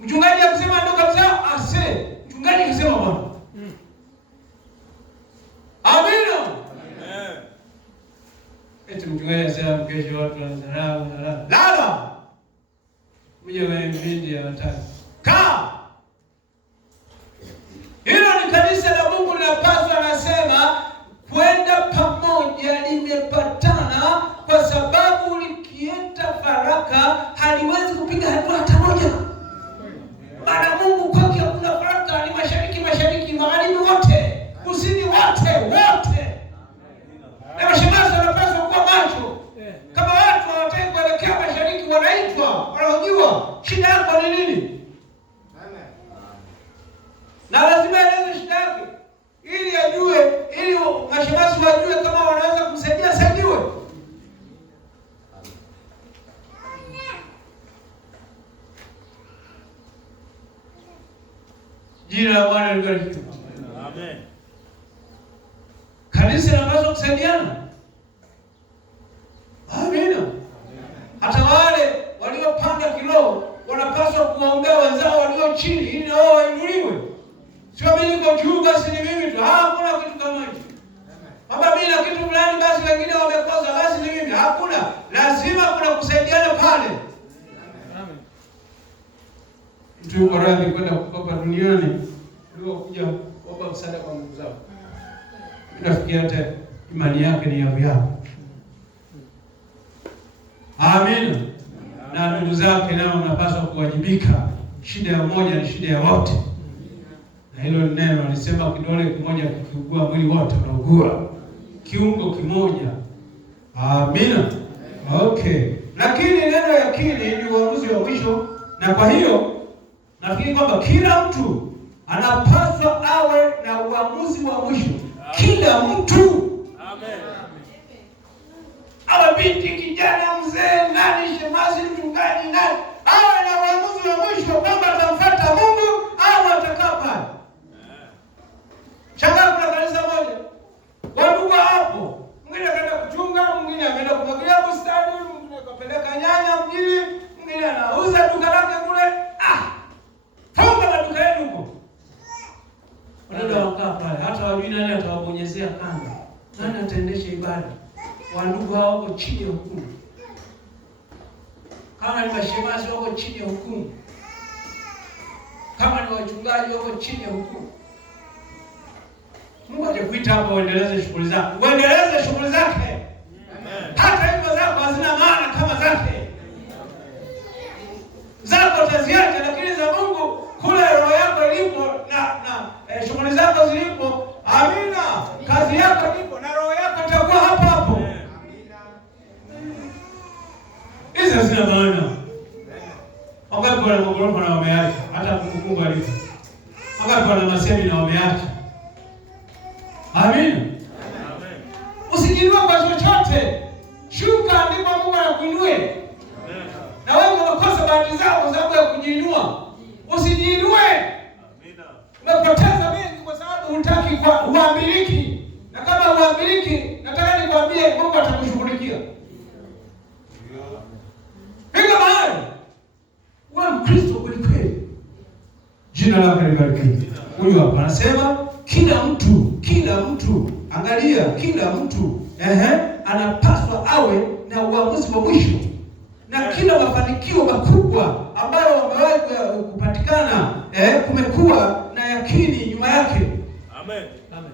Mchungaji akisema ndo kabisa, mchungaji akisema bwana. Amina. Mchungaji akisema kesho watu wanadharau. Lala. Mje wewe mbindi ya watatu. Kaa. Hilo ni kanisa la Mungu linapaswa, anasema kwenda pamoja limepatana, kwa sababu likienda faraka haliwezi kupiga hatua hata moja. Maana Mungu kwake hakuna faraka, ni mashariki, magharibi wote, kusini wote. Na mashemasi wanapaswa kuwa macho. Kama watu hawataka kuelekea mashariki wanaitwa, wanajua shida yako ni nini. Na lazima aeleze shida yake ili ajue, ili mashemasi wajue kama wanaweza kumsaidia saidiwe. Jina la Bwana libarikiwe. Amen. Kanisa linapaswa kusaidiana. Amina. Hata wale waliopanda kiroho wanapaswa kuwaombea wenzao walio chini ili wao wainuliwe. Sio mimi niko juu basi ni mimi tu. Hakuna kitu kama hicho. Baba mimi na kitu fulani basi wengine wamekosa basi ni mimi. Hakuna. Lazima kuna kusaidiana pale. Amen. Mtu yuko radhi kwenda kukopa duniani ndio kuja kuomba msaada kwa ndugu zao. Nafikia hata imani yake ni yao. Amina. Na ndugu zake nao wanapaswa kuwajibika. Shida ya mmoja ni shida ya wote. Na hilo neno alisema kidole kimoja kikiugua mwili wote unaugua, kiungo kimoja. Amina. Okay, lakini neno yakini ni uamuzi wa mwisho, na kwa hiyo nafikiri kwamba kila mtu anapaswa awe na uamuzi wa mwisho. Kila mtu. Amen. Awe binti, kijana, mzee, nani, shemasi, mchungaji, nani, awe na uamuzi wa mwisho kwamba atamfuata Mungu au atakaa pale. Shangaa, kuna kanisa moja wandugu hapo, mwingine akaenda kuchunga, mwingine ameenda kumwagilia bustani, mwingine akapeleka nyanya mjini, mwingine anauza duka lake kule. Funga na duka yenu huko. Wanaenda wakaa pale, hata wajui nani atawabonyezea kanga, nani ataendesha ibada. Wandugu hao wako chini ya hukumu. Kama ni mashemasi wako chini ya hukumu. Kama ni wachungaji wako chini ya hukumu. Mungu atakuita hapa uendeleze shughuli zako. Uendeleze shughuli zake. Amen. Hata hivyo zako hazina maana kama zake. Zako utaziacha, lakini za Mungu kule roho yako ilipo na shughuli zako zilipo. Amina. Kazi yako ilipo na roho yako itakuwa hapo hapo. Hizo zina maana. Wakati wana magorofa na wameacha, hata Mungu alipo. Wakati wana masemi na wameacha. Amina. Amen. Usijinue kwa chochote. Shuka ndipo Mungu anakuinue. Amen. Na wewe unakosa bahati zako kwa sababu ya kujiinua. Usijinue. Amina. Unapoteza mengi kwa sababu hutaki uamiliki. Na kama uamiliki, nataka nikwambie Mungu atakushughulikia. Piga mahali. Wewe Mkristo kweli kweli. Jina lako libarikiwe. Huyu hapa anasema kila mtu, angalia, kila mtu anapaswa awe na uamuzi wa mwisho. Na kila mafanikio makubwa ambayo wamewahi kupatikana, kumekuwa na yakini nyuma yake. Amen. Amen.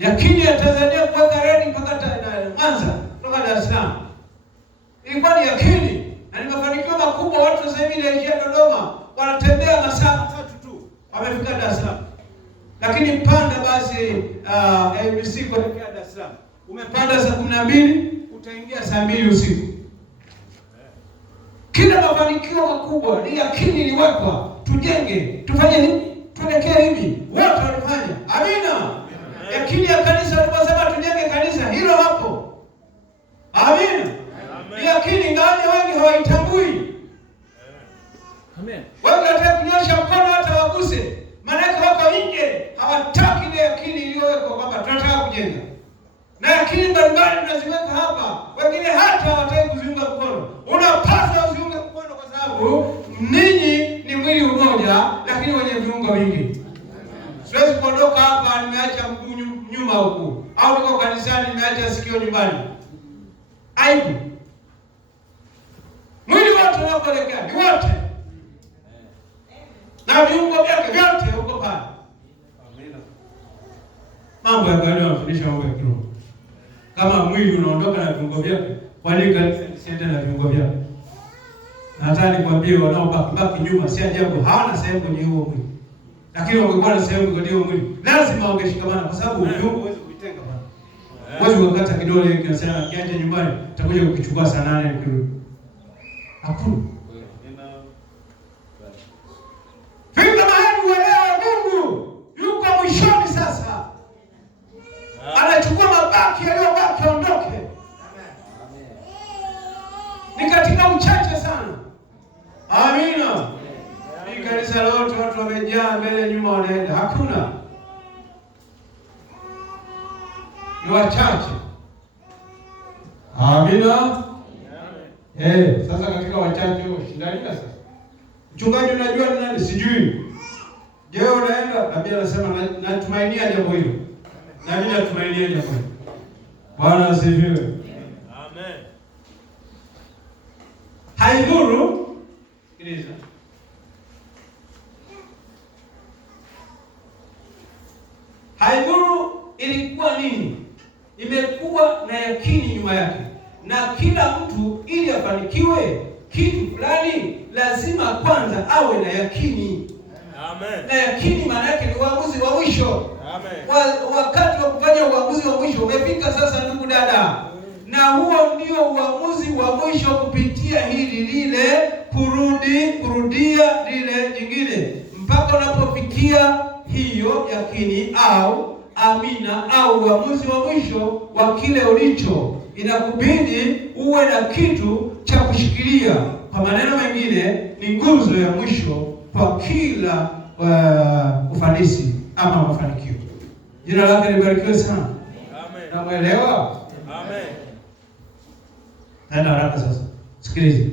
Yakini ya Tanzania kuweka reli mpaka Mwanza kutoka Dar es Salaam ilikuwa ni yakini, na ni mafanikio makubwa. Watu sasa hivi wanaishia Dodoma, wanatembea masaa 3 tu wamefika Dar es Salaam. Lakini panda basi ABC kuelekea Dar es Salaam. Umepanda saa 12, utaingia saa 2 usiku. Kila mafanikio makubwa ni yakini iliwekwa. Tujenge, tufanye hivi, tuelekee hivi. Wote walifanya. Amina. Yakini ya kanisa tuliposema tujenge kanisa, hilo hapo. Amina. Yakini ngaje wengi hawaitambui. Amen. Wengi wanataka kunyosha mkono hata waguse. Maana wako nje hawataki ile yakini iliyowekwa kwamba tunataka kujenga. Na yakini mbalimbali tunaziweka hapa. Wengine hata hawataki kuziunga mkono. Unapaswa uziunge mkono kwa sababu ninyi ni mwili mmoja lakini wenye viungo vingi. Siwezi kuondoka hapa nimeacha mguu nyuma huku. Au niko kanisani nimeacha sikio nyumbani. Aibu. Mwili wote unapoelekea ni wote. Na viungo vyake vyote huko pale. Amina. Mambo ya kawaida yanafundisha mambo ya kiroho. Kama mwili unaondoka na viungo vyake, kwa nini kanisa lisiende na viungo vyake? Nataka nikwambie wanaobaki nyuma si ajabu hawana sehemu kwenye huo mwili. Lakini wangekuwa na sehemu kwenye huo mwili, lazima wangeshikamana kwa sababu viungo huwezi kuitenga bwana. Huwezi kukata kidole kinasema kiache nyumbani, utakuja kukichukua saa 8 ukirudi. Hakuna. Fika mahali uelewe Mungu yuko mwishoni sasa. Anachukua mabaki yaliyobaki aondoke. Ni katika uchache sana. Amina. Hii kanisa lote watu wamejaa mbele nyuma wanaenda. Hakuna. Ni wachache. Amina. Sasa katika wachache huo shindani sasa. Mchungaji unajua ni nani? Sijui. Je, unaenda? Nabii anasema natumainia jambo hilo. Na mimi natumainia jambo hilo. Bwana asifiwe. Amen. Haidhuru. Sikiliza. Haidhuru ilikuwa nini? Imekuwa na yakini nyuma yake. Na kila mtu ili afanikiwe kitu fulani lazima kwanza awe na yakini. Amen. Na yakini maana yake ni uamuzi wa mwisho. Amen. Wakati wa kufanya uamuzi wa mwisho umefika sasa, ndugu dada. Na huo ndio uamuzi wa mwisho, kupitia hili lile, kurudia lile jingine, mpaka unapofikia hiyo yakini au amina au uamuzi wa mwisho wa kile ulicho. Inakubidi uwe na kitu cha kushikilia. Kwa maneno mengine, ni nguzo ya mwisho kwa kila ufanisi ama mafanikio. Jina lake libarikiwe sana. Amen. Namuelewa? Amen. Nenda haraka sasa. Sikiliza.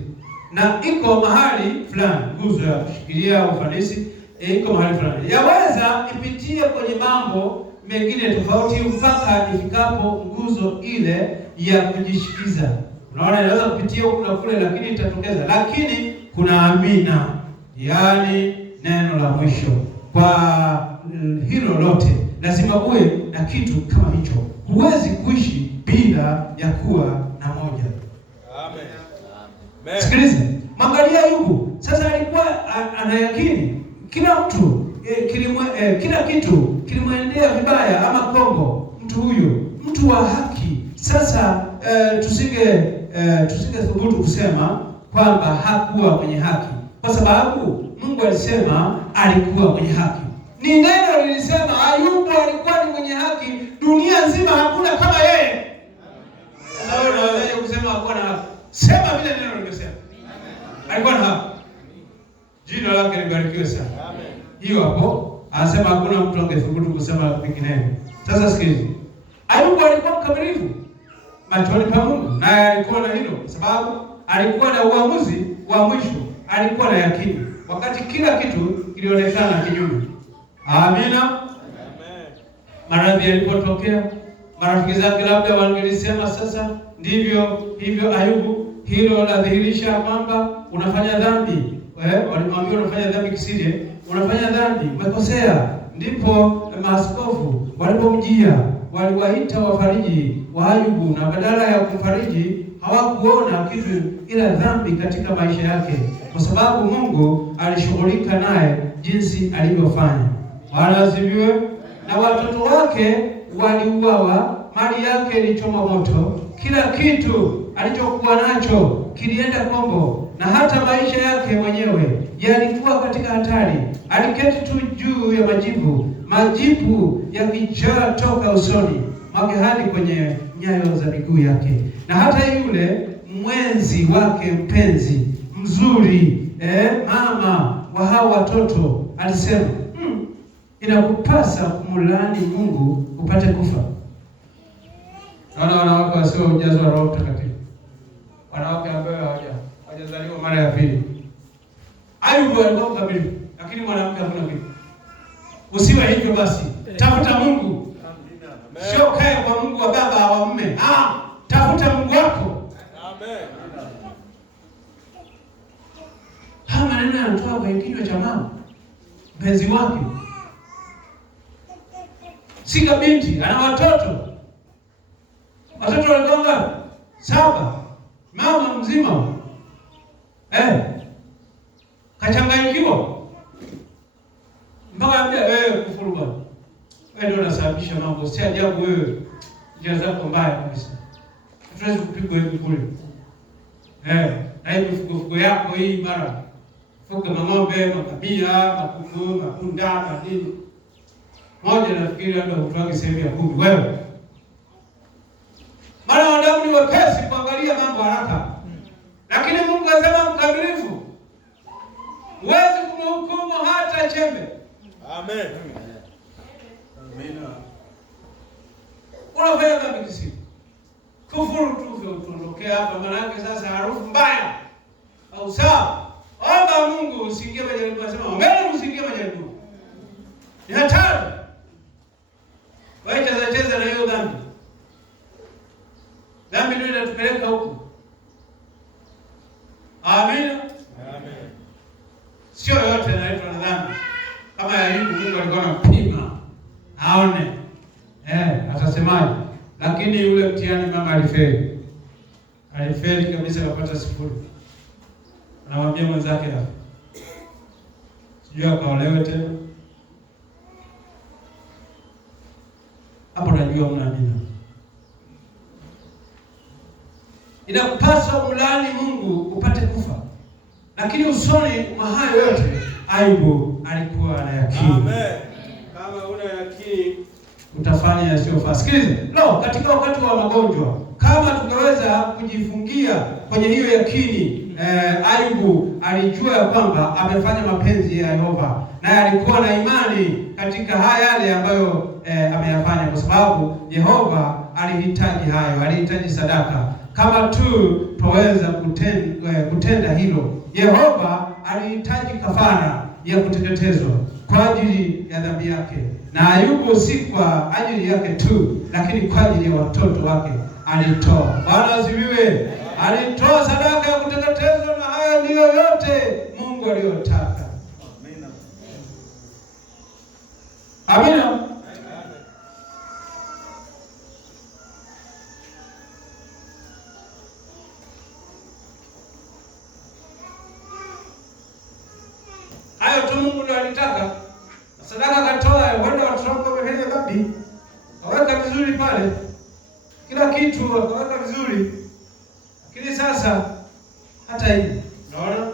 Na iko mahali fulani nguzo ya kushikilia ufanisi, iko mahali fulani. Yaweza ipitie kwenye mambo mengine tofauti mpaka ifikapo nguzo ile ya kujishikiza. Unaona, inaweza kupitia huku na kule, lakini itatokeza. Lakini kuna amina, yaani neno la mwisho. Kwa hilo lote lazima uwe na kitu kama hicho. Huwezi kuishi bila ya kuwa na moja. Amen. Sikiliza, mwangalia Ayubu. Sasa alikuwa anayakini kila mtu kila kitu kilimwendea vibaya ama kombo. Mtu huyo, mtu wa haki. Sasa tusinge thubutu kusema kwamba hakuwa mwenye haki, kwa sababu Mungu alisema alikuwa mwenye haki. Ni neno lilisema Ayubu alikuwa ni mwenye haki. Dunia nzima hakuna kama yeye. Sasa unawezaje kusema hakuwa na haki? Sema vile neno limesema. Alikuwa na haki. Jina lake libarikiwe sana. Amen. Hiyo hapo anasema hakuna mtu angethubutu kusema vinginevyo. Sasa sikiliza. Ayubu alikuwa mkamilifu machoni pa Mungu, naye alikuwa na hilo, sababu alikuwa na uamuzi wa mwisho, alikuwa na yakini wakati kila kitu kilionekana kinyume. Amina. Amen. Maradhi yalipotokea, marafiki zake labda wangelisema sasa ndivyo hivyo Ayubu, hilo ladhihirisha kwamba unafanya dhambi. Walimwambia unafanya dhambi kisije, unafanya dhambi, umekosea. Ndipo maaskofu walipomjia, waliwaita wafariji wa Ayubu, na badala ya kumfariji hawakuona kitu ila dhambi katika maisha yake, kwa sababu Mungu alishughulika naye jinsi alivyofanya. Bwana asifiwe. Na watoto wake waliuawa, mali yake ilichomwa moto, kila kitu alichokuwa nacho kilienda kombo, na hata maisha yake mwenyewe yalikuwa katika hatari. Aliketi tu juu ya majipu yakijaa toka usoni mwake hadi kwenye nyayo za miguu yake. Na hata yule mwenzi wake mpenzi mzuri, mama wa hao watoto, alisema inakupasa kumlaani Mungu upate kufa. Naona wanawake wasiojazwa Roho Mtakatifu, wanawake ambao hawajazaliwa mara ya pili. Ayubu alikuwa mkamilifu, lakini mwanamke hakuna kitu. Usiwe hivyo basi. Tafuta Mungu. Sio kae kwa Mungu wa baba au mume. Tafuta Mungu wako. Amen. Haya maneno yanatoka kwa kinywa cha mama mpenzi wake. Sika binti ana watoto. Watoto walikuwa 7. Mama mzima. Kachanganyikiwa. Mpaka ambia kufuru bwana. Wewe ndio unasababisha mambo. Si ajabu wewe njia zako mbaya kabisa. Hatuwezi kupigwa hivi kule. Na hiyo mifugo yako hii mara fuga ng'ombe, makabila, makuku, mapunda, madini. Moja nafikiri labda utoage sehemu ya 10 wewe. Maana wanadamu ni wepesi kuangalia mambo haraka. Lakini Mungu anasema mkamilifu. Huwezi kumhukumu hata chembe. Amen. Amina. Unafanya dhambi kisi. Kufuru tu tuondokea hapa, maana yake sasa harufu mbaya. Au sawa? Omba Mungu usiingie majaribu, anasema mbele usiingie majaribu. Ni hatari. Wewe cheza na hiyo dhambi. Dhambi ndio inatupeleka huko. Amina. Amen. Sio yote yanaitwa na dhambi. Kama ya Ayubu, Mungu alikuwa anampima aone atasemaje. Lakini yule mtihani mama alifeli kabisa, akapata 0. Anamwambia mwenzake hapo, sio akaolewe tena. Hapo najua mnaamini. Inakupasa umlaani Mungu upate kufa. Lakini usoni mwa hayo yote Ayubu alikuwa na yakini. Amen. Kama una yakini utafanya yasiyofaa. Sikiliza. Katika wakati wa magonjwa kama tungeweza kujifungia kwenye hiyo yakini, Ayubu alijua ya kwamba amefanya mapenzi ya Yehova, na alikuwa na imani katika haya yale ambayo ameyafanya, kwa sababu Yehova alihitaji hayo, alihitaji sadaka. Kama tu tuweza kutenda hilo, Yehova alihitaji kafara ya kuteketezwa kwa ajili ya dhambi yake, na Ayubu si kwa ajili yake tu, lakini kwa ajili ya watoto wake alitoa. Bwana asifiwe. Alitoa sadaka ya kuteketezwa, na haya ndiyo yote Mungu aliyotaka. Amina. Hayo tu Mungu ndiye alitaka. Sadaka katoa, wenda watoto wako wamefanya dhambi, kaweka vizuri pale, kila kitu akaweka vizuri. Lakini sasa hata hivi unaona,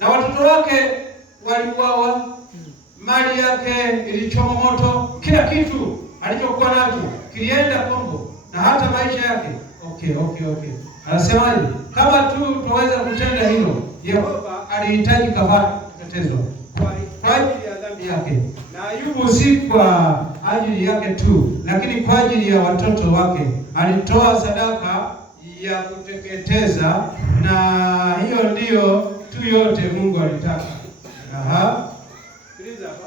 na watoto wake waliuawa, mali yake ilichoma moto, kila kitu alichokuwa nacho kilienda Kongo, na hata maisha yake. Okay. Anasemaje? Kama tu tuweza kutenda hilo, Yehova alihitaji kafara kuteketezwa kwa ajili ya dhambi yake, na Ayubu si kwa ajili yake tu, lakini kwa ajili ya watoto wake alitoa sadaka ya kuteketeza, na hiyo ndiyo tu yote Mungu alitaka. Sikiliza hapa.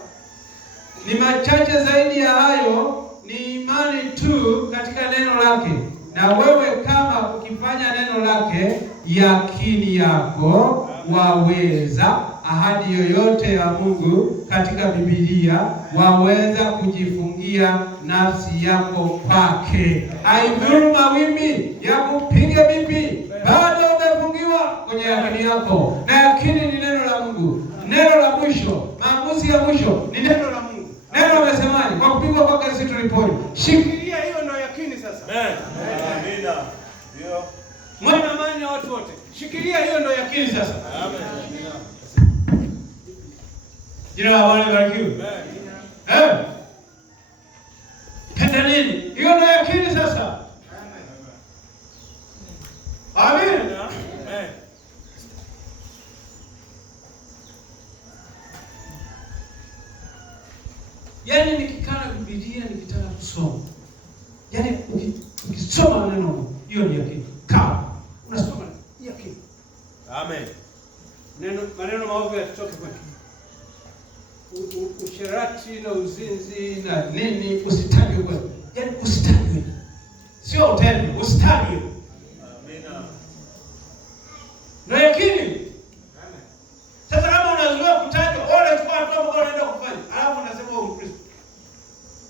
Ni machache zaidi ya hayo, ni imani tu katika neno lake. Na wewe kama ukifanya neno lake, yakini yako waweza ahadi yoyote ya Mungu katika Biblia, waweza kujifungia nafsi yako kwake. Haidhuru mawimbi ya kupiga vipi, bado umefungiwa kwenye yakini yako, na yakini ni neno la Mungu. Neno la mwisho, maamuzi ya mwisho ni neno la Mungu. Neno amesemaje? Kwa kupigwa kwake sisi tulipona. Shikilia hiyo, ndio yakini sasa. Amina. Ndio. Mwana amani na watu wote. Shikilia hiyo, ndio yakini sasa. Amen. Jina la Bwana libarikiwe. Penda nini? Hiyo ndio yakini sasa. Amen. Yaani nikikana Biblia, nikitaka kusoma, yaani ukisoma neno, hiyo ni yakini. Kama unasoma yakini. Amen. Maneno maovu yatoke kwetu. Usherati na uzinzi na nini usitajwe kwetu. Yaani usitajwe. Sio utende, usitajwe. Amina. Na yakini. Sasa kama unazoea kutajwa, ole chukua hatua ambayo unaenda kufanya, alafu unasema wewe Mkristo.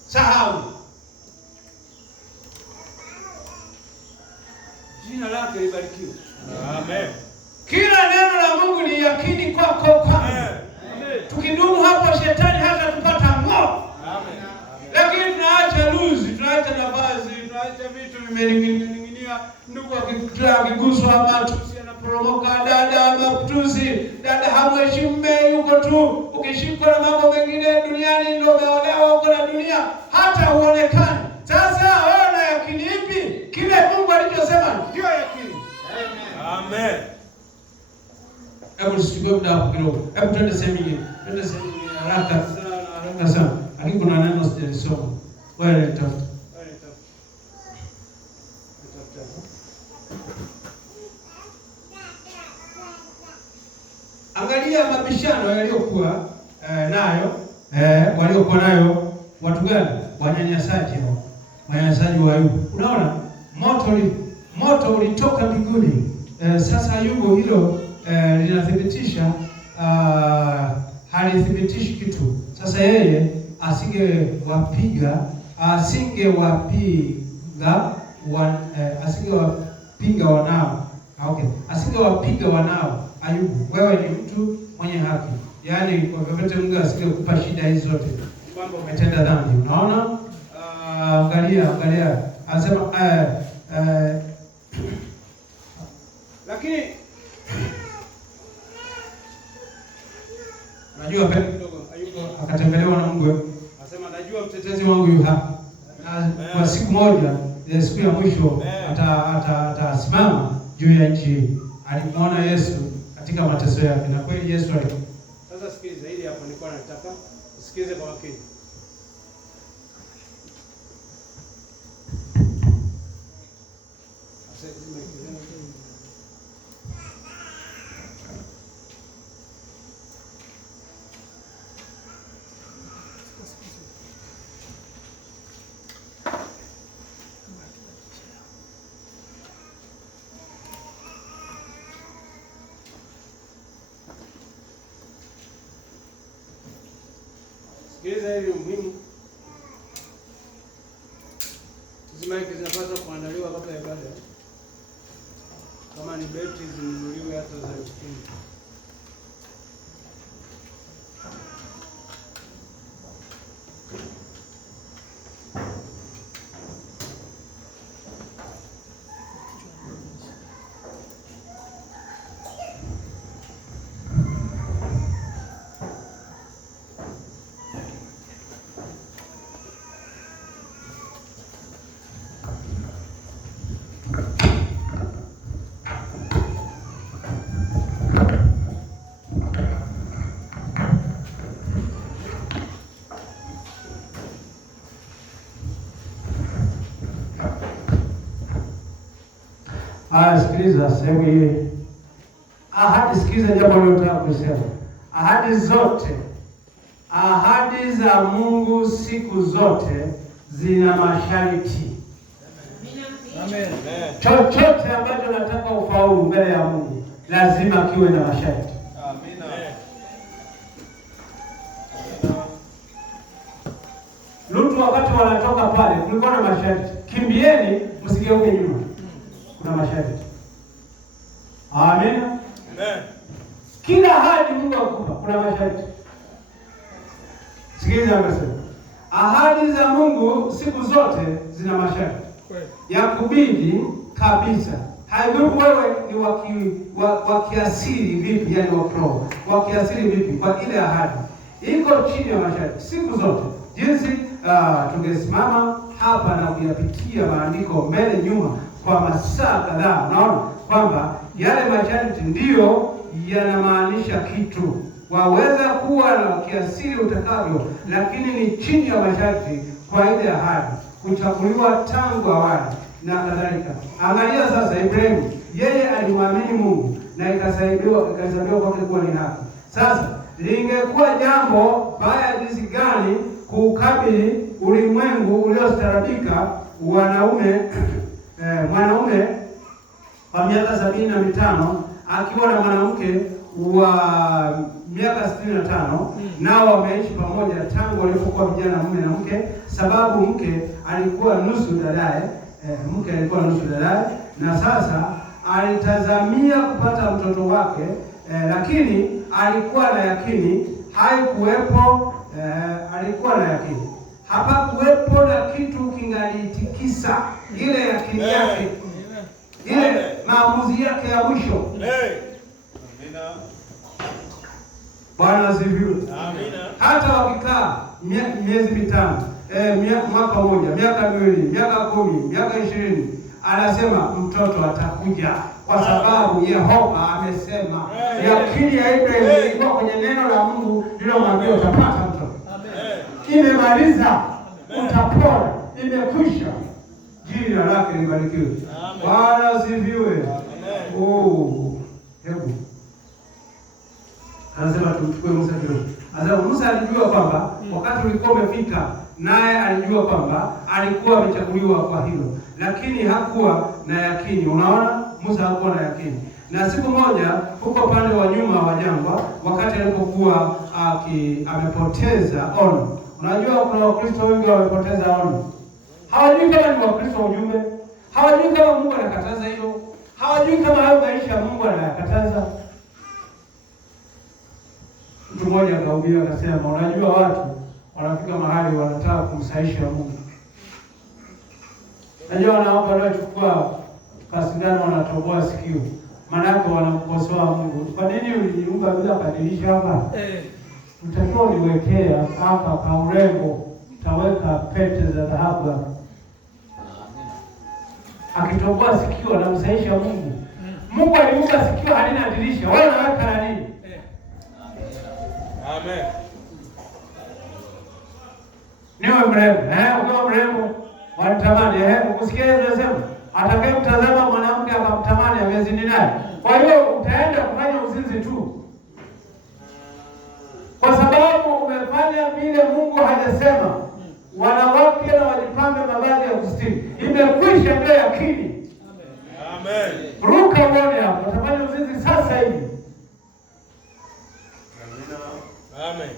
Sahau. Jina lake libarikiwe. Amen. Kila neno la Mungu ni yakini kwako kwangu. Amen. Tukidumu hapo, shetani hata tupata ng'oo. Amen. Lakini tunaacha luzi, tunaacha nafasi, tunaacha vitu vimening'inia. Ndugu akiguswa matusi anaporomoka, dada matusi, dada hamheshimu mume, yuko tu. Ukishikwa na mambo mengine duniani, ndio umeolewa uko na dunia, hata huonekani. Sasa wewe una yakini ipi? Kile Mungu alichosema ndio yakini. Amen. Hebu tusichukue muda hapo kidogo. Hebu twende sehemu nyingine. Haraka sana. Lakini kuna neno sijalisoma. Wewe nitafuta. Angalia mabishano yaliyokuwa waliokuwa nayo watu gani? Wanyanyasaji hao. Wanyanyasaji wa Ayubu. Unaona? Moto ulitoka mbinguni. Sasa Ayubu hilo linathibitisha, halithibitishi kitu. Sasa yeye asingewapinga wanao. Asingewapiga wanao. Ayubu, wewe ni mtu mwenye haki, yaani kwa vyovyote Mungu asingekupa shida hizi zote kwamba umetenda dhambi. Unaona, angalia, anasema lakini najua pale kidogo Ayubu akatembelewa na Mungu, anasema najua mtetezi wangu yu hapa, na kwa siku moja, siku ya mwisho atasimama juu ya nchi. Alimuona Yesu katika mateso yake, na kweli Yesu alikuwa. Sasa sikiliza, hili hapo nilikuwa nataka usikize kwa makini. Sikiliza, hili muhimu. Hizi maiki zinapaswa kuandaliwa kabla ya ibada. Kama ni beti zinunuliwe hata za 1000. Sikiliza sehemu hii. Sikiliza jambo lilotaka kusema. Ahadi za Mungu siku zote zina masharti. Amen. Chochote ambacho nataka ufaulu mbele ya Mungu lazima kiwe na masharti. Amina. Lutu wakati wanatoka pale kulikuwa na masharti. Kimbieni, msigeuke nyuma. Kuna masharti. Amen. Amen. Kila ahadi Mungu akupa kuna masharti. Sikiliza anasema. Ahadi za Mungu siku zote zina masharti. Ya kubidi kabisa. Haidhuru wewe ni wa kiasili vipi, yani wa kiroho. Wa kiasili vipi kwa ile ahadi. Iko chini ya masharti siku zote. Jinsi tungesimama hapa na kuyapitia maandiko mbele nyuma kwa masaa kadhaa, naona kwamba yale masharti ndiyo yanamaanisha kitu. Waweza kuwa na kiasili utakavyo, lakini ni chini ya masharti kwa ile ahadi, kuchaguliwa tangu awali na kadhalika. Angalia sasa, Ibrahimu yeye alimwamini Mungu na ikahesabiwa kwake kuwa ni haki. Sasa lingekuwa jambo baya jinsi gani kukabili ulimwengu uliostaarabika mwanaume wa miaka 75 akiwa na mwanamke wa miaka 65, nao wameishi pamoja tangu walipokuwa vijana, mume na mke, sababu mke alikuwa nusu dadaye, na sasa alitazamia kupata mtoto wake, lakini alikuwa na yakini hapakuwepo na kitu kingalitikisa ile yakini yake, ile maamuzi yake ya mwisho. Amina. Bwana asifiwe. Amina. Hata wakikaa miezi mitano, mwaka mmoja, miaka miwili, miaka 10, miaka 20, anasema mtoto atakuja kwa sababu Yehova amesema. Yakini ya Ibrahimu ilikuwa kwenye neno la Mungu lililomwambia utapata mtoto. Imemaliza, utapona, imekwisha. Jina lake libarikiwe. Bwana asifiwe. Hebu anasema tumchukue Musa kidogo. Anasema Musa alijua kwamba wakati ulikuwa umefika, naye alijua kwamba alikuwa amechaguliwa kwa hilo, lakini hakuwa na yakini. Unaona, Musa hakuwa na yakini. Na siku moja huko pande wa nyuma wa jangwa, wakati alipokuwa amepoteza ono. Unajua kuna Wakristo wengi wamepoteza ono. Hawajui kama ni Wakristo wa ujumbe. Hawajui kama Mungu anakataza hilo. Hawajui kama hayo maisha Mungu anayakataza. Mtu mmoja akahubiri akasema, unajua watu wanafika mahali wanataka kumsahisha Mungu. Najua wanaomba wanachukua kasindano wanatoboa sikio. Maana yake wanamkosoa Mungu. Kwa nini uliniumba bila badilisha hapa? Utakiwa uniwekea hapa kwa urembo, taweka pete za dhahabu hapa. Akitoboa sikio anamsahisha Mungu. Mungu aliumba sikio halina dirisha. Wewe unaweka nini? Amen. Niwe mrembo. Ukiwa mrembo wanatamani. Ukusikia unasema atakayemtazama mwanamke akamtamani amezini naye. Kwa hiyo utaenda kufanya uzinzi tu. Kwa sababu umefanya vile Mungu hajasema. Wanawake na wajipambe mavazi ya kustiri. Imekwisha, ndio yakini. Amen. Ruka uone hapo. Utafanya uzinzi sasa hivi. Amen.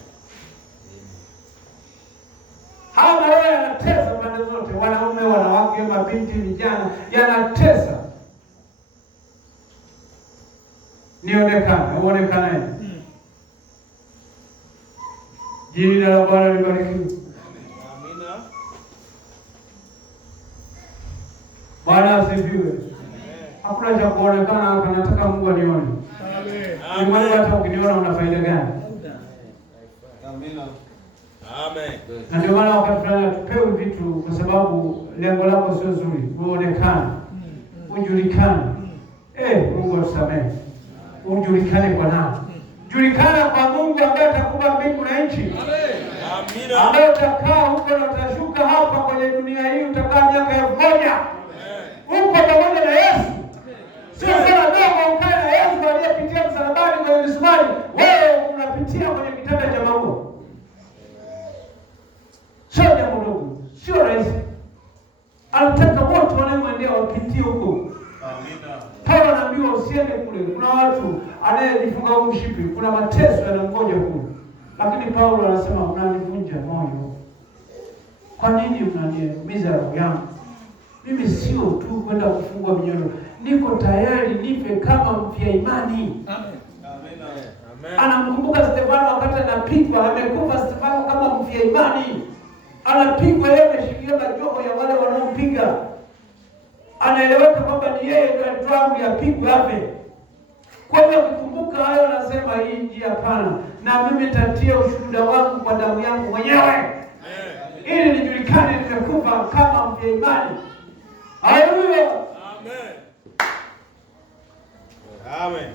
Hawa maroho yanatesa pande zote, wanaume, wanawake, mabinti, vijana, yanatesa. Nionekane, uonekane. Jina la Bwana libarikiwe. Amina. Bwana asifiwe. Hakuna cha kuonekana hapa, nataka Mungu anione. Amen. Hata ukiniona una faida gani? Amina. Amen. Na ndio maana wakati fulani tupewe vitu kwa sababu lengo lako sio zuri, uonekane, ujulikane. Mungu atusamehe. Ujulikane kwa nani? Julikana kwa Mungu ambaye atakupa mbingu na nchi. Amina. Ambaye utakaa huko na utashuka hapa kwenye dunia hii, utakaa miaka 1000. Uko pamoja na Yesu. Sio sana dogo ukae na Yesu aliyepitia msalabani kwa misumari, wewe unapitia kwenye kitanda cha maua. Sio jambo dogo, sio rahisi. Anataka wote wanaoendea wapitie huko. Amina. Paulo anaambiwa usiende kule. Kuna watu anayejifunga mshipi, kuna mateso yanamgoja kule. Lakini Paulo anasema mnanivunja moyo. Kwa nini mnaniumiza roho yangu? Mimi sio tu kwenda kufungwa minyororo. Niko tayari nife kama mfia imani. Amen. Amen. Anamkumbuka Stefano wakati anapigwa, amekufa Stefano kama mfia imani. Anapigwa yeye ameshikilia majoho ya wale wanaompiga. Anaeleweka kwamba ni yeye ndiye alitoa amri apigwe afe. Kwa hiyo ukikumbuka hayo anasema hii njia hapana. Na mimi nitatia ushuhuda wangu kwa damu yangu mwenyewe. Ili nijulikane nimekufa kama mfia imani. Haleluya. Amen. Amen.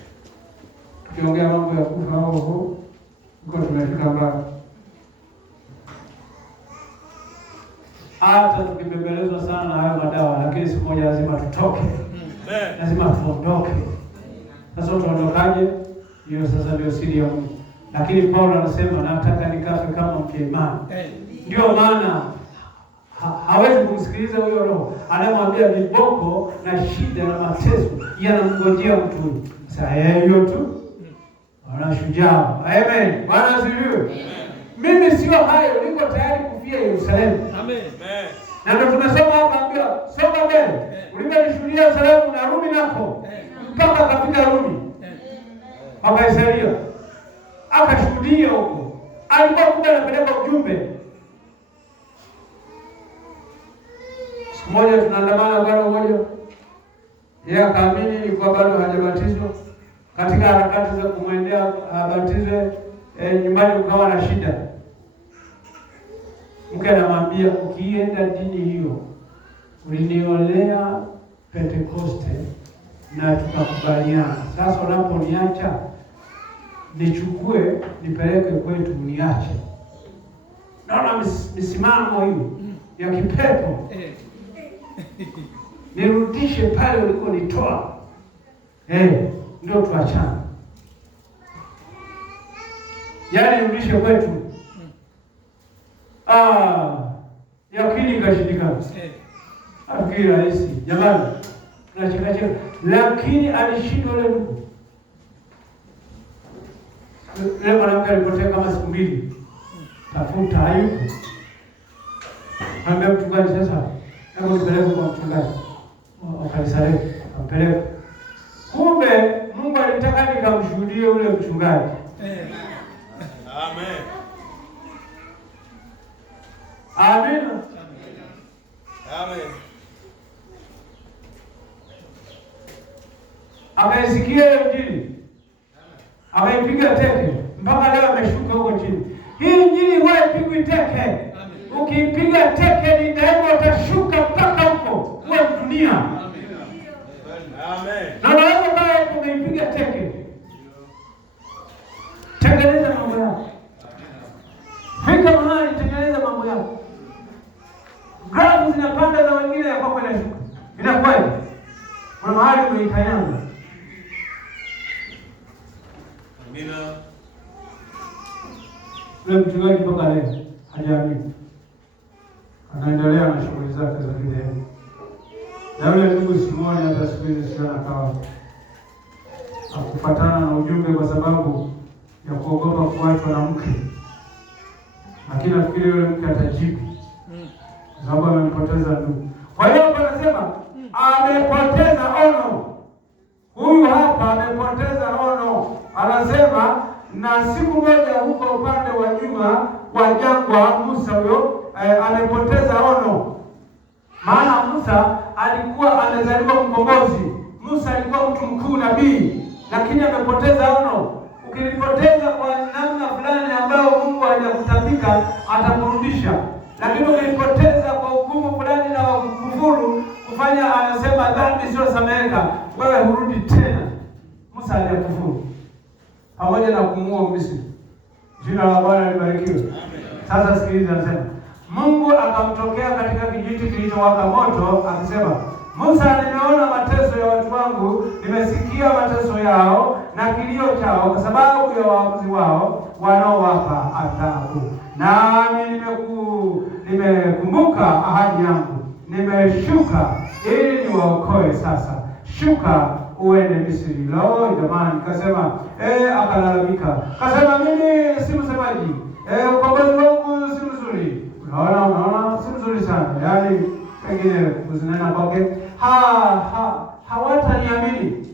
Tukiongea mambo ya kufa huko, tumefika mbali. Hata tukibembelezwa sana na hayo madawa, lakini siku moja lazima tutoke. Amen. Lazima tuondoke. Sasa tuondokaje? Hiyo sasa ndio siri ya Mungu. Lakini Paulo anasema nataka nikafe kama mfia imani. Ndio maana hawezi kumsikiliza huyo roho anayemwambia viboko na shida na mateso yanamngojea mtu. Sasa hiyo tu. Ana shujaa. Amen. Bwana asifiwe. Mimi sio hayo, niko tayari kufia Yerusalemu. Amen. Na ndio tunasema hapa ambia soma mbele. Ulimenishuhudia Yerusalemu na Rumi nako. Mpaka kafika Rumi. Akaisalia. Akashuhudia huko. Alikuwa kumbe anapeleka ujumbe. Siku moja tunaandamana bwana mmoja. Yeye akaamini ilikuwa bado hajabatizwa. Katika harakati za kumwendea abatizwe, nyumbani ukawa na shida. Mke anamwambia ukienda dini hiyo uliniolea Pentekoste na tukakubaliana. Sasa unaponiacha nichukue nipeleke kwetu uniache. Naona misimamo hiyo ya kipepo. Nirudishe pale ulikonitoa. Ndio tuachane. Yaani nirudishe kwetu. Yakini ikashindikana. Afikiri rahisi. Jamani, tunacheka. Lakini alishindwa yule ndugu. Yule mwanamke alipotea kama siku 2. Tafuta hayupo. Kaambia mchungaji sasa, hebu nipeleke kwa mchungaji. Akalisale, ampeleke. Kumbe Mungu alitaka nikamshuhudie yule mchungaji. Amina. Amen. Akaisikia Injili, akaipiga teke, mpaka leo ameshuka huko chini. Hii Injili wewe pigwi teke. Ukipiga teke ni daima utashuka mpaka huko uwe dunia. Amen. Na wewe kama umeipiga teke, tengeneza mambo yako. Fika mahali tengeneza mambo yako. Grafu zinapanda na wengine ya kwako inashuka. Inakuwaje? Kuna mahali umeikanyanga. Amina. Ule mchungaji mpaka leo hajaamini. Anaendelea na shughuli zake za kidini. Na yule ndugu Simoni hata siku hizi sana kawa hakufuatana na ujumbe kwa sababu ya kuogopa kuachwa na mke. Lakini nafikiri yule mke atajibu. Kwa sababu amempoteza ndugu. Kwa hiyo anasema amepoteza ono. Huyu hapa amepoteza ono. Anasema na siku moja huko upande wa nyuma wa jangwa Musa huyo amepoteza ono. Maana Musa alikuwa amezaliwa mkombozi. Musa alikuwa mtu mkuu nabii, lakini amepoteza ono. Ukilipoteza kwa namna fulani ambayo Mungu hajakutambika atakurudisha. Lakini ukilipoteza kwa hukumu fulani na kufuru kufanya anasema dhambi sio sameka, wewe hurudi tena. Musa hajakufuru pamoja na kumuua Misri. Jina la Bwana libarikiwe. Sasa sikiliza, anasema Mungu akamtokea katika kijiti kilichowaka moto akisema, Musa, nimeona mateso ya watu wangu, nimesikia mateso yao na kilio chao kwa sababu ya waamuzi wao wanaowapa adhabu. Nami nimekumbuka ahadi yangu, nimeshuka ili niwaokoe. Sasa shuka uende Misri. Lo, jamani, kasema akalalamika. Kasema mimi si msemaji. Ukombozi wangu si mzuri. Unaona si mzuri sana. Yaani pengine kuzinena kwake hawataniamini.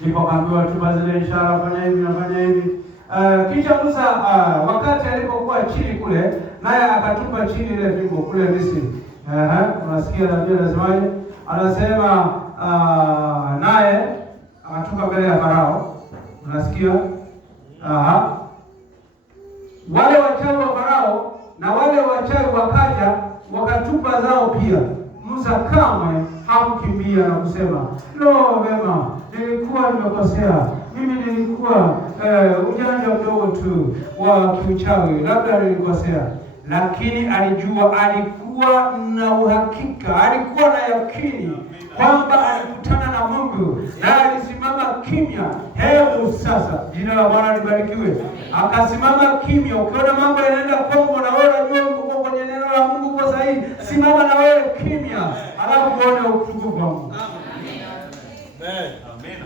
Ndipo kaambiwa tupa zile ishara, fanya hivi na fanya hivi. Kisha Musa wakati alipokuwa chini kule, naye akatupa chini ile fimbo kule Misri. Unasikia nabii anasemaje? Anasema naye akatupa mbele ya Farao. Unasikia? Wale wachawi wa Farao na wale wachawi wakaja wakatupa zao pia. Musa kamwe hakukimbia na kusema, lo, wema, nilikuwa nimekosea. Mimi nilikuwa ujanja mdogo tu wa kiuchawi, labda nilikosea. Lakini alijua, alikuwa na uhakika, alikuwa na yakini kwamba alikutana na Mungu na alisimama kimya. Hebu sasa, jina la Bwana libarikiwe. Akasimama kimya. Ukiona mambo yanaenda kombo na wewe unajua uko kwenye neno la Mungu kwa sahihi, simama na wewe kimya, alafu uone utukufu wa Mungu. Amen. Amina.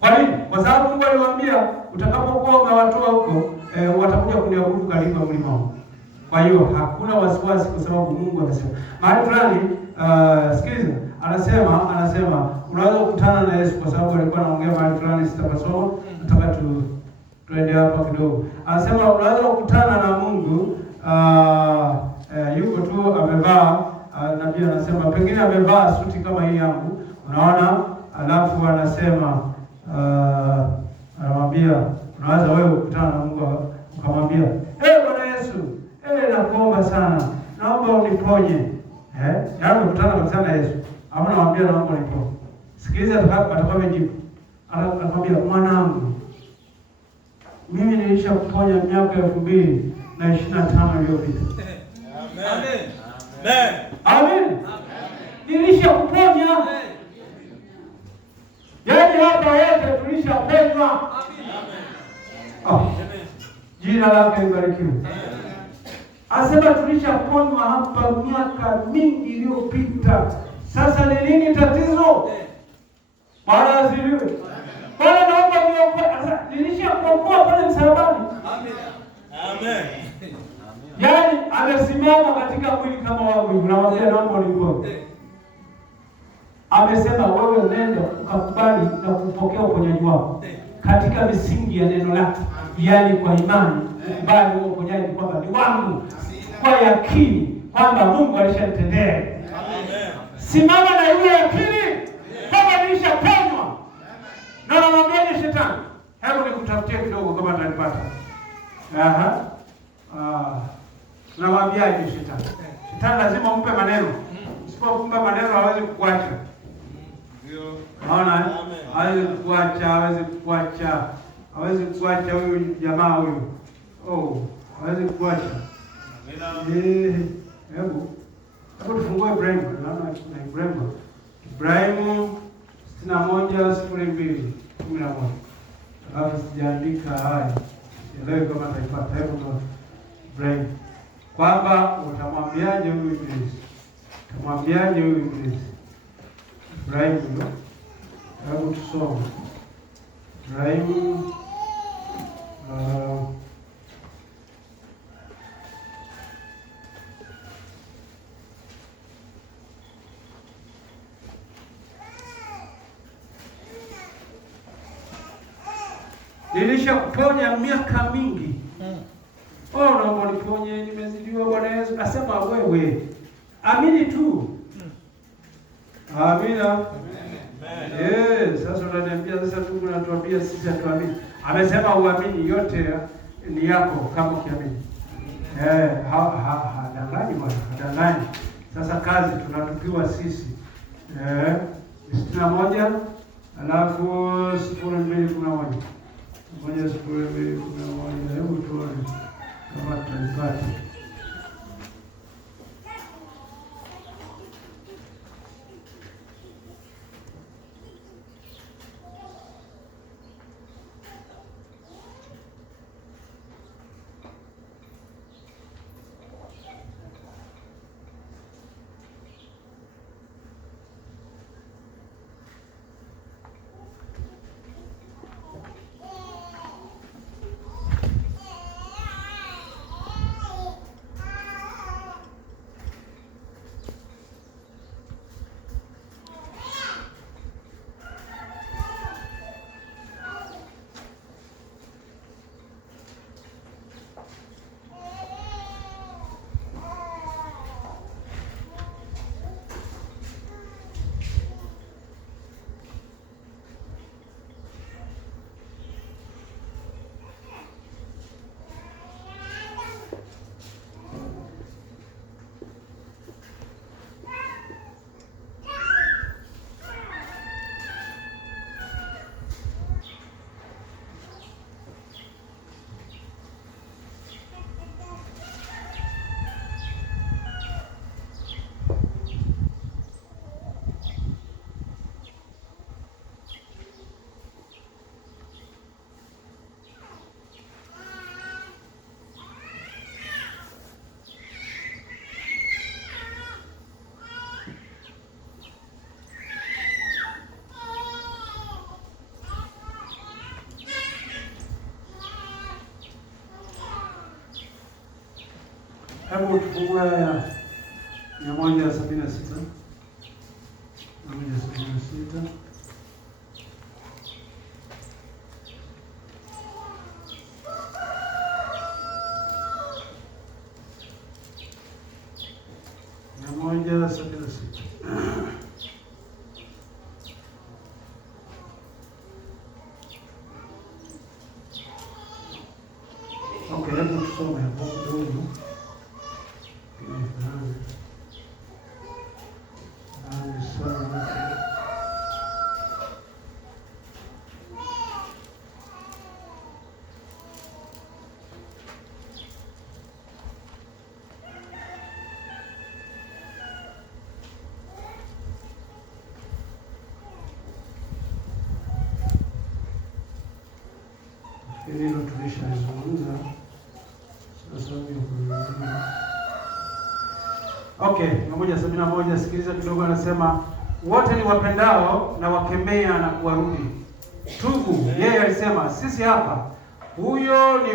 Kwa nini? Kwa sababu Mungu aliwaambia utakapokuwa umewatoa huko watakuja kuniabudu karibu mlima huu. Kwa hiyo hakuna wasiwasi kwa sababu Mungu amesema. Mahali fulani sikiliza, anasema unaweza kukutana na Yesu kwa sababu alikuwa anaongea mahali fulani, sitapasoma, nataka tuende hapa kidogo. Anasema unaweza kukutana na Mungu yuko tu amevaa, nabii anasema pengine amevaa suti kama hii yangu, unaona, alafu anasema anamwambia unaweza wewe kukutana na Mungu ukamwambia, Bwana Yesu, nakuomba sana, naomba uniponye. Yaani kukutana kabisa na Yesu. Hapo anamwambia naomba uniponye. Sikiliza atakapojibu. Anakwambia, mwanangu, mimi nilishakuponya miaka 2025 iliyopita. Amen. Amen. Amen. Nilishakuponya. Yaani hapa wote tulishaponywa. Amen. Jina lake libarikiwe. Asema tulishaponywa hapa miaka mingi iliyopita. Sasa ni nini tatizo? Bwana asifiwe. Bwana naomba niokoe. Nilishakuokoa pale msalabani. Amen. Yaani amesimama katika mwili kama wangu. Unamwambia naomba niokoe. Amesema wewe nenda ukakubali na kupokea uponyaji wako. katika misingi ya neno lako, yaani kwa imani kubali huo uponyaji kwamba ni wangu, kwa yakini kwamba Mungu alishanitendea. Simama na hiyo yakini kwamba nilishaponywa. Na namwambiaje shetani? Hebu nikutafutie kidogo kama utanipata. Namwambiaje shetani? Shetani lazima umpe maneno. Usipompa maneno hawezi kukuacha. Ndio. Naona hawezi kukuacha huyu jamaa huyu. Hawezi kukuacha. Hebu tufungue Ibrahimu. Naona Ibrahimu 61:02-11. Alafu sijaandika haya. Sielewi kama nitaipata. Hebu ndo Ibrahimu. Kwamba utamwambiaje huyu Ibilisi? Utamwambiaje huyu Ibilisi? Ibrahimu ndio. Hebu tusome. Ibrahimu nilishakuponya miaka mingi. Naomba niponye, nimezidiwa Bwana Yesu. Asema wewe amini tu. Amina. Sasa unaniambia sasa tu unatuambia sisi hatuamini. Amesema uamini, yote ni yako kama ukiamini. Hadanganyi Bwana, hadanganyi. Sasa kazi tunatupiwa sisi. 61 alafu 02:11. 1:02:11. Hebu tuone kama tutaipata. Hebu tufungue 176. 176. Okay, hebu tusome hapo kidogo. Hilo tulishazungumza. Sasa okay, 171. Sikiliza kidogo, anasema wote ni wapendao na wakemea na kuwarudi. Tubu. Yeye alisema sisi hapa, huyo ni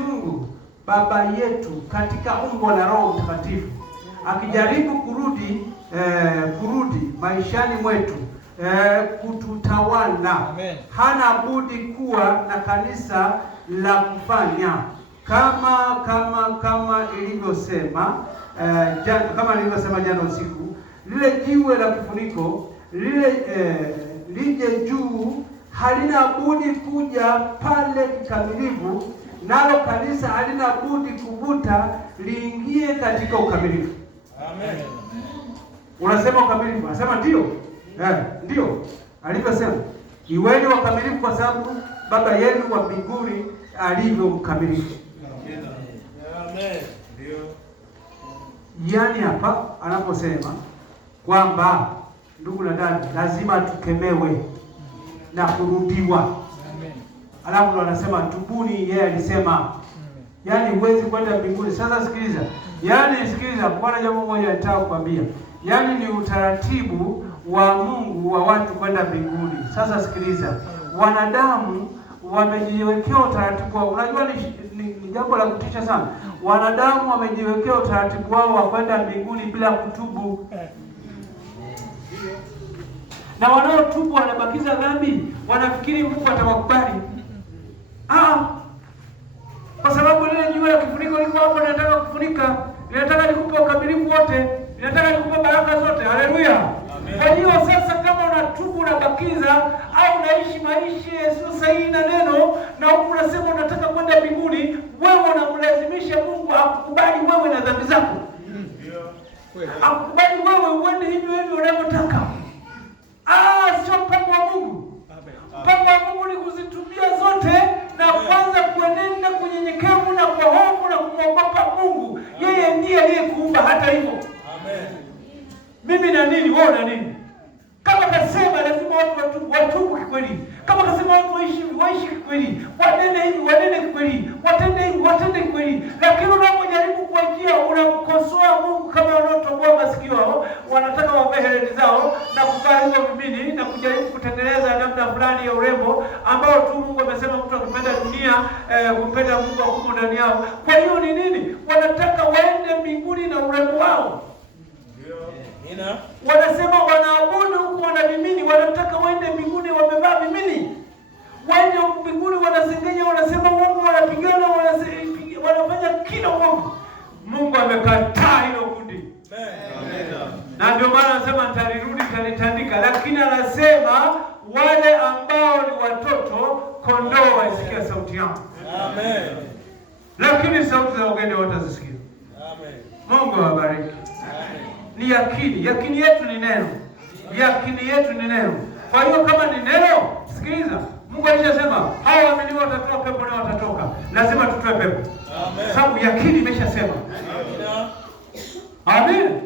Mungu Baba yetu katika umbo la Roho Mtakatifu, akijaribu kurudi maishani mwetu, kututawala. Amen. Hana budi kuwa na kanisa la kufanya kama ilivyosema kama nilivyosema jana usiku, lile jiwe la kifuniko lije juu halina budi kuja pale kikamilifu, nalo kanisa halina budi kuvuta liingie katika ukamilifu. Amen. Unasema ukamilifu? Anasema ndio. Ndio. Alivyosema, iweni wakamilifu kwa sababu Baba yenu wa mbinguni alivyo mkamilifu. Amen. Ndio. Yaani hapa anaposema kwamba ndugu na dada lazima tukemewe na kurudiwa. Amen. Alafu anasema tubuni, yeye alisema. Yaani huwezi kwenda mbinguni. Sasa sikiliza. Yaani sikiliza, kwa jambo moja nataka kukwambia. Yaani ni utaratibu wa Mungu wa watu kwenda mbinguni. Sasa sikiliza. Wanadamu wamejiwekea utaratibu wao. Unajua ni jambo la kutisha sana. Wanadamu wamejiwekea utaratibu wao wa kwenda mbinguni bila kutubu. Na wanaotubu wanabakiza dhambi, wanafikiri Mungu atawakubali. Kwa sababu lile jiwe la kifuniko liko hapo, linataka kufunika, linataka likupe ukamilifu wote, linataka likupe baraka zote. Haleluya. Kwa hiyo sasa, kama unatubu unabakiza, au unaishi maisha yasiyo sahihi na neno, na huku unasema unataka kwenda mbinguni, wewe unamlazimisha Mungu akukubali wewe na dhambi zako. Akukubali wewe uende hivyo hivyo unavyotaka. Sio mpango wa Mungu. Mpango wa Mungu ni kuzitubia zote na kwanza kuenenda kunyenyekevu na kwa hofu na kumwogopa Mungu. Yeye ndiye aliyekuumba hata hivyo. Amen. Mimi na nini, wewe na nini? Kama kasema lazima watu watubu kikweli. Kama kasema watu waishi kikweli. Wanene kikweli. Watende kikweli. Lakini unapojaribu kwa njia unamkosoa Mungu, kama wanaotoboa masikio hao, wanataka wavae hereni zao na kuvaa hizo vimini na kujaribu kutengeneza namna fulani ya urembo ambao tu Mungu amesema mtu akipenda dunia kumpenda Mungu huko ndani yao. Kwa hiyo ni nini? Wanataka waende mbinguni na urembo wao. Wanasema wanaabudu huko wana vimini, wanataka waende mbinguni wamevaa vimini. Waende mbinguni wanasengenya, wanasema Mungu, wanapigana, wanafanya kila Mungu. Mungu amekataa hilo kundi. Amen. Na ndio maana anasema nitarudi nitalitandika, lakini anasema wale ambao ni watoto kondoo waisikia sauti yangu. Amen. Lakini sauti za wageni watazisikia. Amen. Mungu awabariki. Ni yakini yetu ni neno. Yakini yetu ni neno. Kwa hiyo kama ni neno, sikiliza. Mungu alishasema hao waamini watatoa pepo na watatoka. Lazima tutoe pepo. Amen. Sababu yakini imeshasema. Amen. Amen.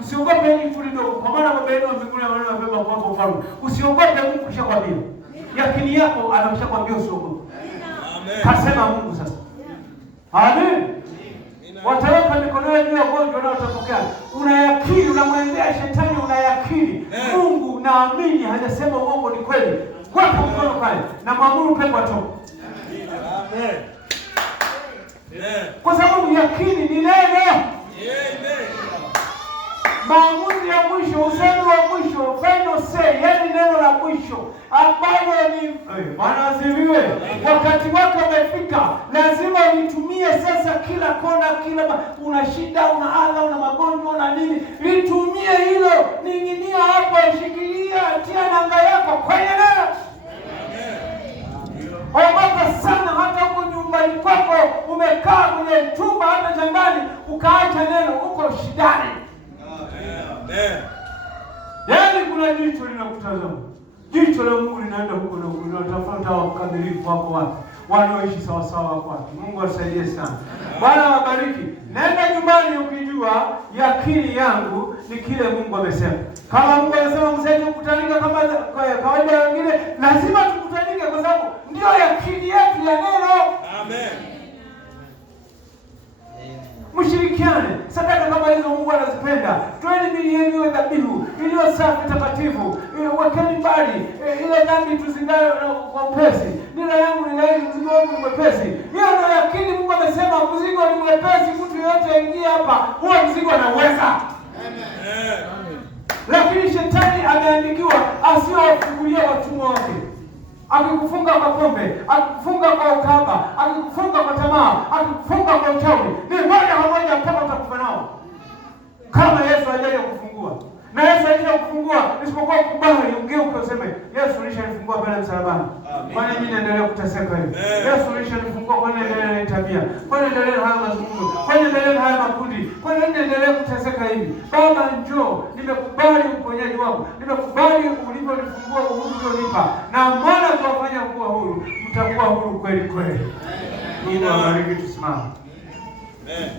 Usiogope hili kundi dogo, kwa maana Baba yenu wa mbinguni anapenda kwako ufalme. Usiogope, Mungu kishakwambia. Yakini yako anamshakwambia usiogope. Amen. Kasema Mungu sasa. Amen. Wataweka mikono yao juu ya wagonjwa na watapokea. Unayakini, unamwendea shetani, unayakini. Mungu naamini hajasema uongo, ni kweli. Weka mkono pale na maamuru pepo atoke. Amen. Kwa sababu yakini ni neno. Amen. Maamuzi ya mwisho, usemi wa mwisho, final say, yani neno la mwisho ambalo ni Bwana asifiwe. Wakati wako umefika, lazima uitumie sasa. Kila kona, una shida, una adha, una magonjwa, una nini, litumie hilo. Ning'inia hapo, shikilia, tia nanga yako kwenye neno. Ogopa sana hata huko nyumbani kwako, umekaa kwenye chumba hata jangani, ukaacha neno, uko shidani. Amen. Yaani kuna jicho linakutazama. Jicho la Mungu linaenda huko na huko, linatafuta wakamilifu wako wapi, wanaoishi sawa sawa wako wapi. Mungu asaidie sana. Bwana awabariki. Nenda nyumbani ukijua yakini yangu ni kile Mungu amesema. Kama Mungu amesema msije kukutanika kama kawaida wengine, lazima tukutanike kwa sababu ndio yakini yetu ya neno. Amen. Mshirikiane. Sadaka kama hizo Mungu anazipenda. Toeni mili yenu iwe dhabihu iliyo safi takatifu. Wekeni mbali ile dhambi tuzingayo kwa upesi. Nira yangu ni laini, mzigo wangu ni mwepesi. Hiyo ndio yakini. Mungu amesema mzigo ni mwepesi, mtu yeyote aingie hapa, huo mzigo anaweza. Amen. lakini shetani ameandikiwa asiwafungulie watumwa wake. Akikufunga kwa pombe, akikufunga kwa ukaba, akikufunga kwa tamaa, akikufunga kwa uchawi, ni moja kwa moja mpaka utakufa nao, kama Yesu hajaje kufungua. Na Yesu hajaje kufungua isipokuwa kubali, ungeuke useme Yesu ulishanifungua pale msalabani. Kwa nini mimi naendelea kuteseka hivi? Yesu ulishanifungua, kwa nini naendelea na tabia? Kwa nini naendelea na haya mazungumzo? Kwa nini naendelea na haya makundi? Kwa nini naendelea kuteseka hivi? Baba njoo, nimekubali uponyaji wako. Nimekubali ulivyonifungua, ulivyonipa. Na maana kuwafanya kuwa huru, mtakuwa huru kweli kweli. Mungu awabariki, tusimame. Amen.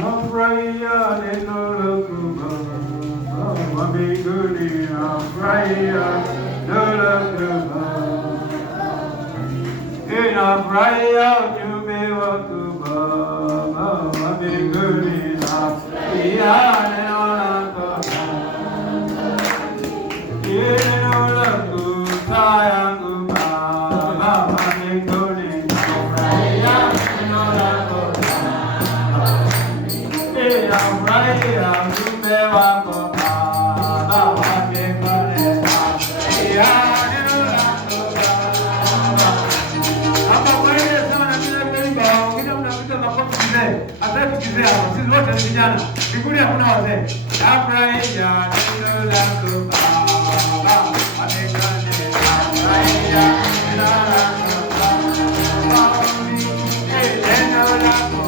Nafurahia neno lako Baba wa mbinguni, nafurahia neno lako Baba, nafurahia ujumbe wako Baba wa mbinguni, nafurahia neno lako Baba, neno lako taa yangu Baba wa mbinguni, nafurahia neno lako nafurahia ujumbe wako Baba wa mbinguni, nafurahia neno lako Baba. Hapa kwa ile sana bila kuimba, wengine mnapiga makofi kizee. Hata tukizea hapo, sisi wote ni vijana. Mbinguni hakuna wazee. Nafurahia neno lako Baba wa mbinguni, nafurahia neno lako Baba. Neno lako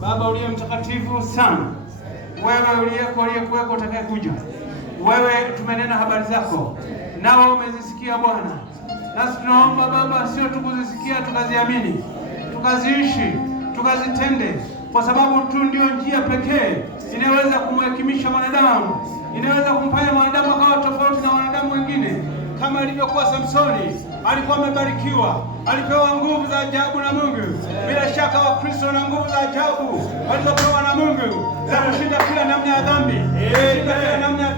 Baba uliye mtakatifu sana, wewe uliyekuweko utakayekuja, wewe tumenena habari zako, nawe umezisikia Bwana. Nasi tunaomba Baba, sio tukuzisikia tukaziamini, tukaziishi, tukazitende, kwa sababu tu ndio njia pekee inaweza kumhekimisha mwanadamu, inaweza kumfanya mwanadamu akawa tofauti na wanadamu wengine. Kama ilivyokuwa Samsoni, alikuwa amebarikiwa, alipewa nguvu za ajabu na Mungu. Bila shaka Wakristo na nguvu za ajabu walizopewa na Mungu za kushinda kila namna ya dhambi, kushinda kila namna ya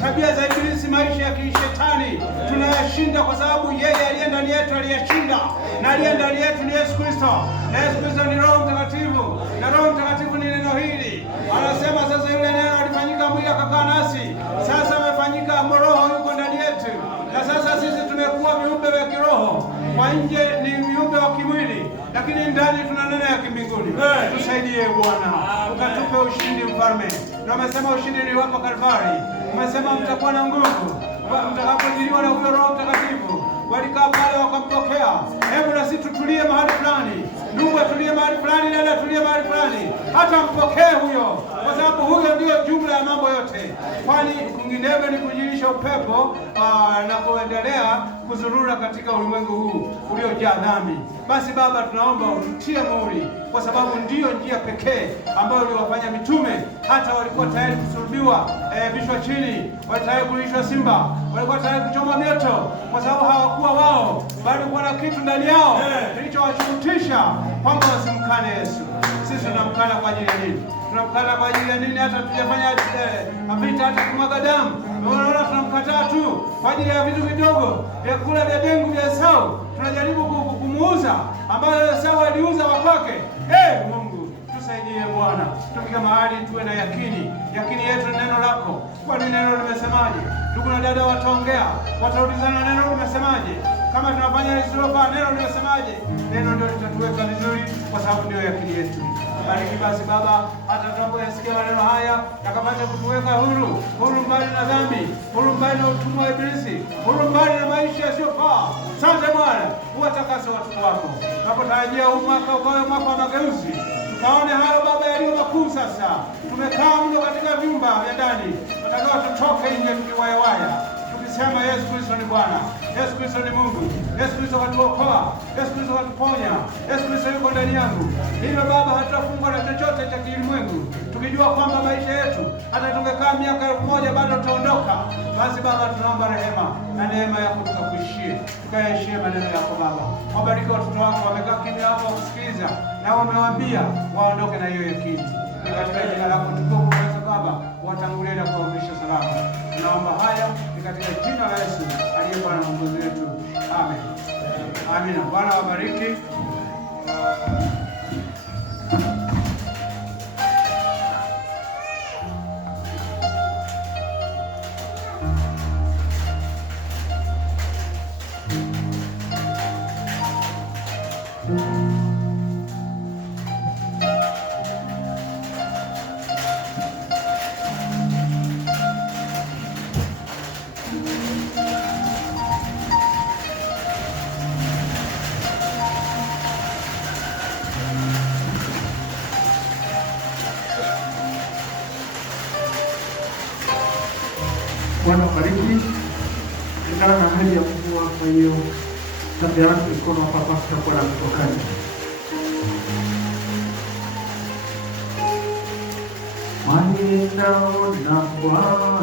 tabia za ibilisi, maisha ya kishetani tunayashinda, kwa sababu yeye aliye ndani yetu aliyashinda, na aliye ndani yetu ni Yesu Kristo, na Yesu Kristo ni Roho Mtakatifu, na Roho Mtakatifu ni neno hili. Anasema sasa yule neno alifanyika mwili akakaa nasi, sasa amefanyika Roho yuko ndani yetu, na sasa sisi tumekuwa viumbe vya kiroho. Kwa nje ni viumbe wa kimwili, lakini ndani tuna neno ya kimbinguni. Tusaidie Bwana, ukatupe ushindi Mfalme. Na umesema ushindi ni wako Kalvari. Umesema mtakuwa na nguvu mtakapojiliwa na huyo Roho Mtakatifu. Walikaa pale wakampokea. Hebu na sisi tutulie mahali fulani, ndugu atulie mahali fulani, dada atulie mahali fulani, hata mpokee huyo, kwa sababu huyo ndio jumla ya mambo yote. Kwani kwinginevyo ni kujilisha upepo na kuendelea kuzurura katika ulimwengu huu uliojaa dhambi. Basi Baba, tunaomba ututie muhuri, kwa sababu ndiyo njia pekee ambayo uliwafanya mitume hata walikuwa tayari kusulubiwa vichwa chini, walikuwa tayari kulishwa simba, walikuwa tayari kuchoma moto, kwa sababu hawakuwa wao, bali kulikuwa na kitu ndani yao kilichowashurutisha kwamba wasimkane Yesu. Sisi tunamkana kwa ajili ya nini? Tunamkana kwa ajili ya nini? Hata tujafanya vita, hata kumwaga damu, unaona, tunamkataa tu kwa ajili ya vitu vidogo, vyakula vya dengu vya Esau tunajaribu kumuuza, ambayo Esau aliuza wa kwake. Mungu tusaidie Bwana, tufike mahali tuwe na yakini. Yakini yetu ni neno lako. Kwani neno limesemaje? Ndugu na dada wataongea, wataulizana neno limesemaje. Kama tunafanya lisilofaa, neno limesemaje? Neno ndio litatuweka vizuri, kwa sababu ndio yakini yetu. Bariki basi Baba, hata tunapoyasikia maneno haya yakapate kutuweka huru mbali na dhambi, huru mbali na utumwa wa ibilisi, huru mbali na maisha yasiyofaa. Asante Bwana, uwatakase watoto wako. Tunapotarajia huu mwaka ukawe mwaka wa mageuzi, Kaone hayo Baba yaliyo makuu sasa. Tumekaa mno katika vyumba vya ndani, tunataka tutoke nje tukiwayawaya, tukisema Yesu Kristo ni Bwana, Yesu Kristo ni Mungu, Yesu Kristo katuokoa, Yesu Kristo katuponya, Yesu Kristo yuko ndani yangu. Hivyo Baba, hatutafungwa na chochote cha kilimwengu, tukijua kwamba maisha yetu hata tungekaa miaka 1000 bado tutaondoka. Basi Baba, tunaomba rehema na neema yako tukakuishie, tukayaishie maneno yako Baba. Wabariki watoto wako, wamekaa kimya hapo kusikiliza, na wamewaambia waondoke na hiyo yakini. Katika jina lako tukufu Baba, watangulie na kuwavisha salama. Tunaomba haya ni katika jina la Yesu aliye Bwana na Mwokozi wetu. Amen. Amina. Bwana wabariki. Bwana bariki. Kulingana na hali ya mvua, kwa hiyo tabiangu mikono hapa tutakuwa na mtokani. Maneno na Bwana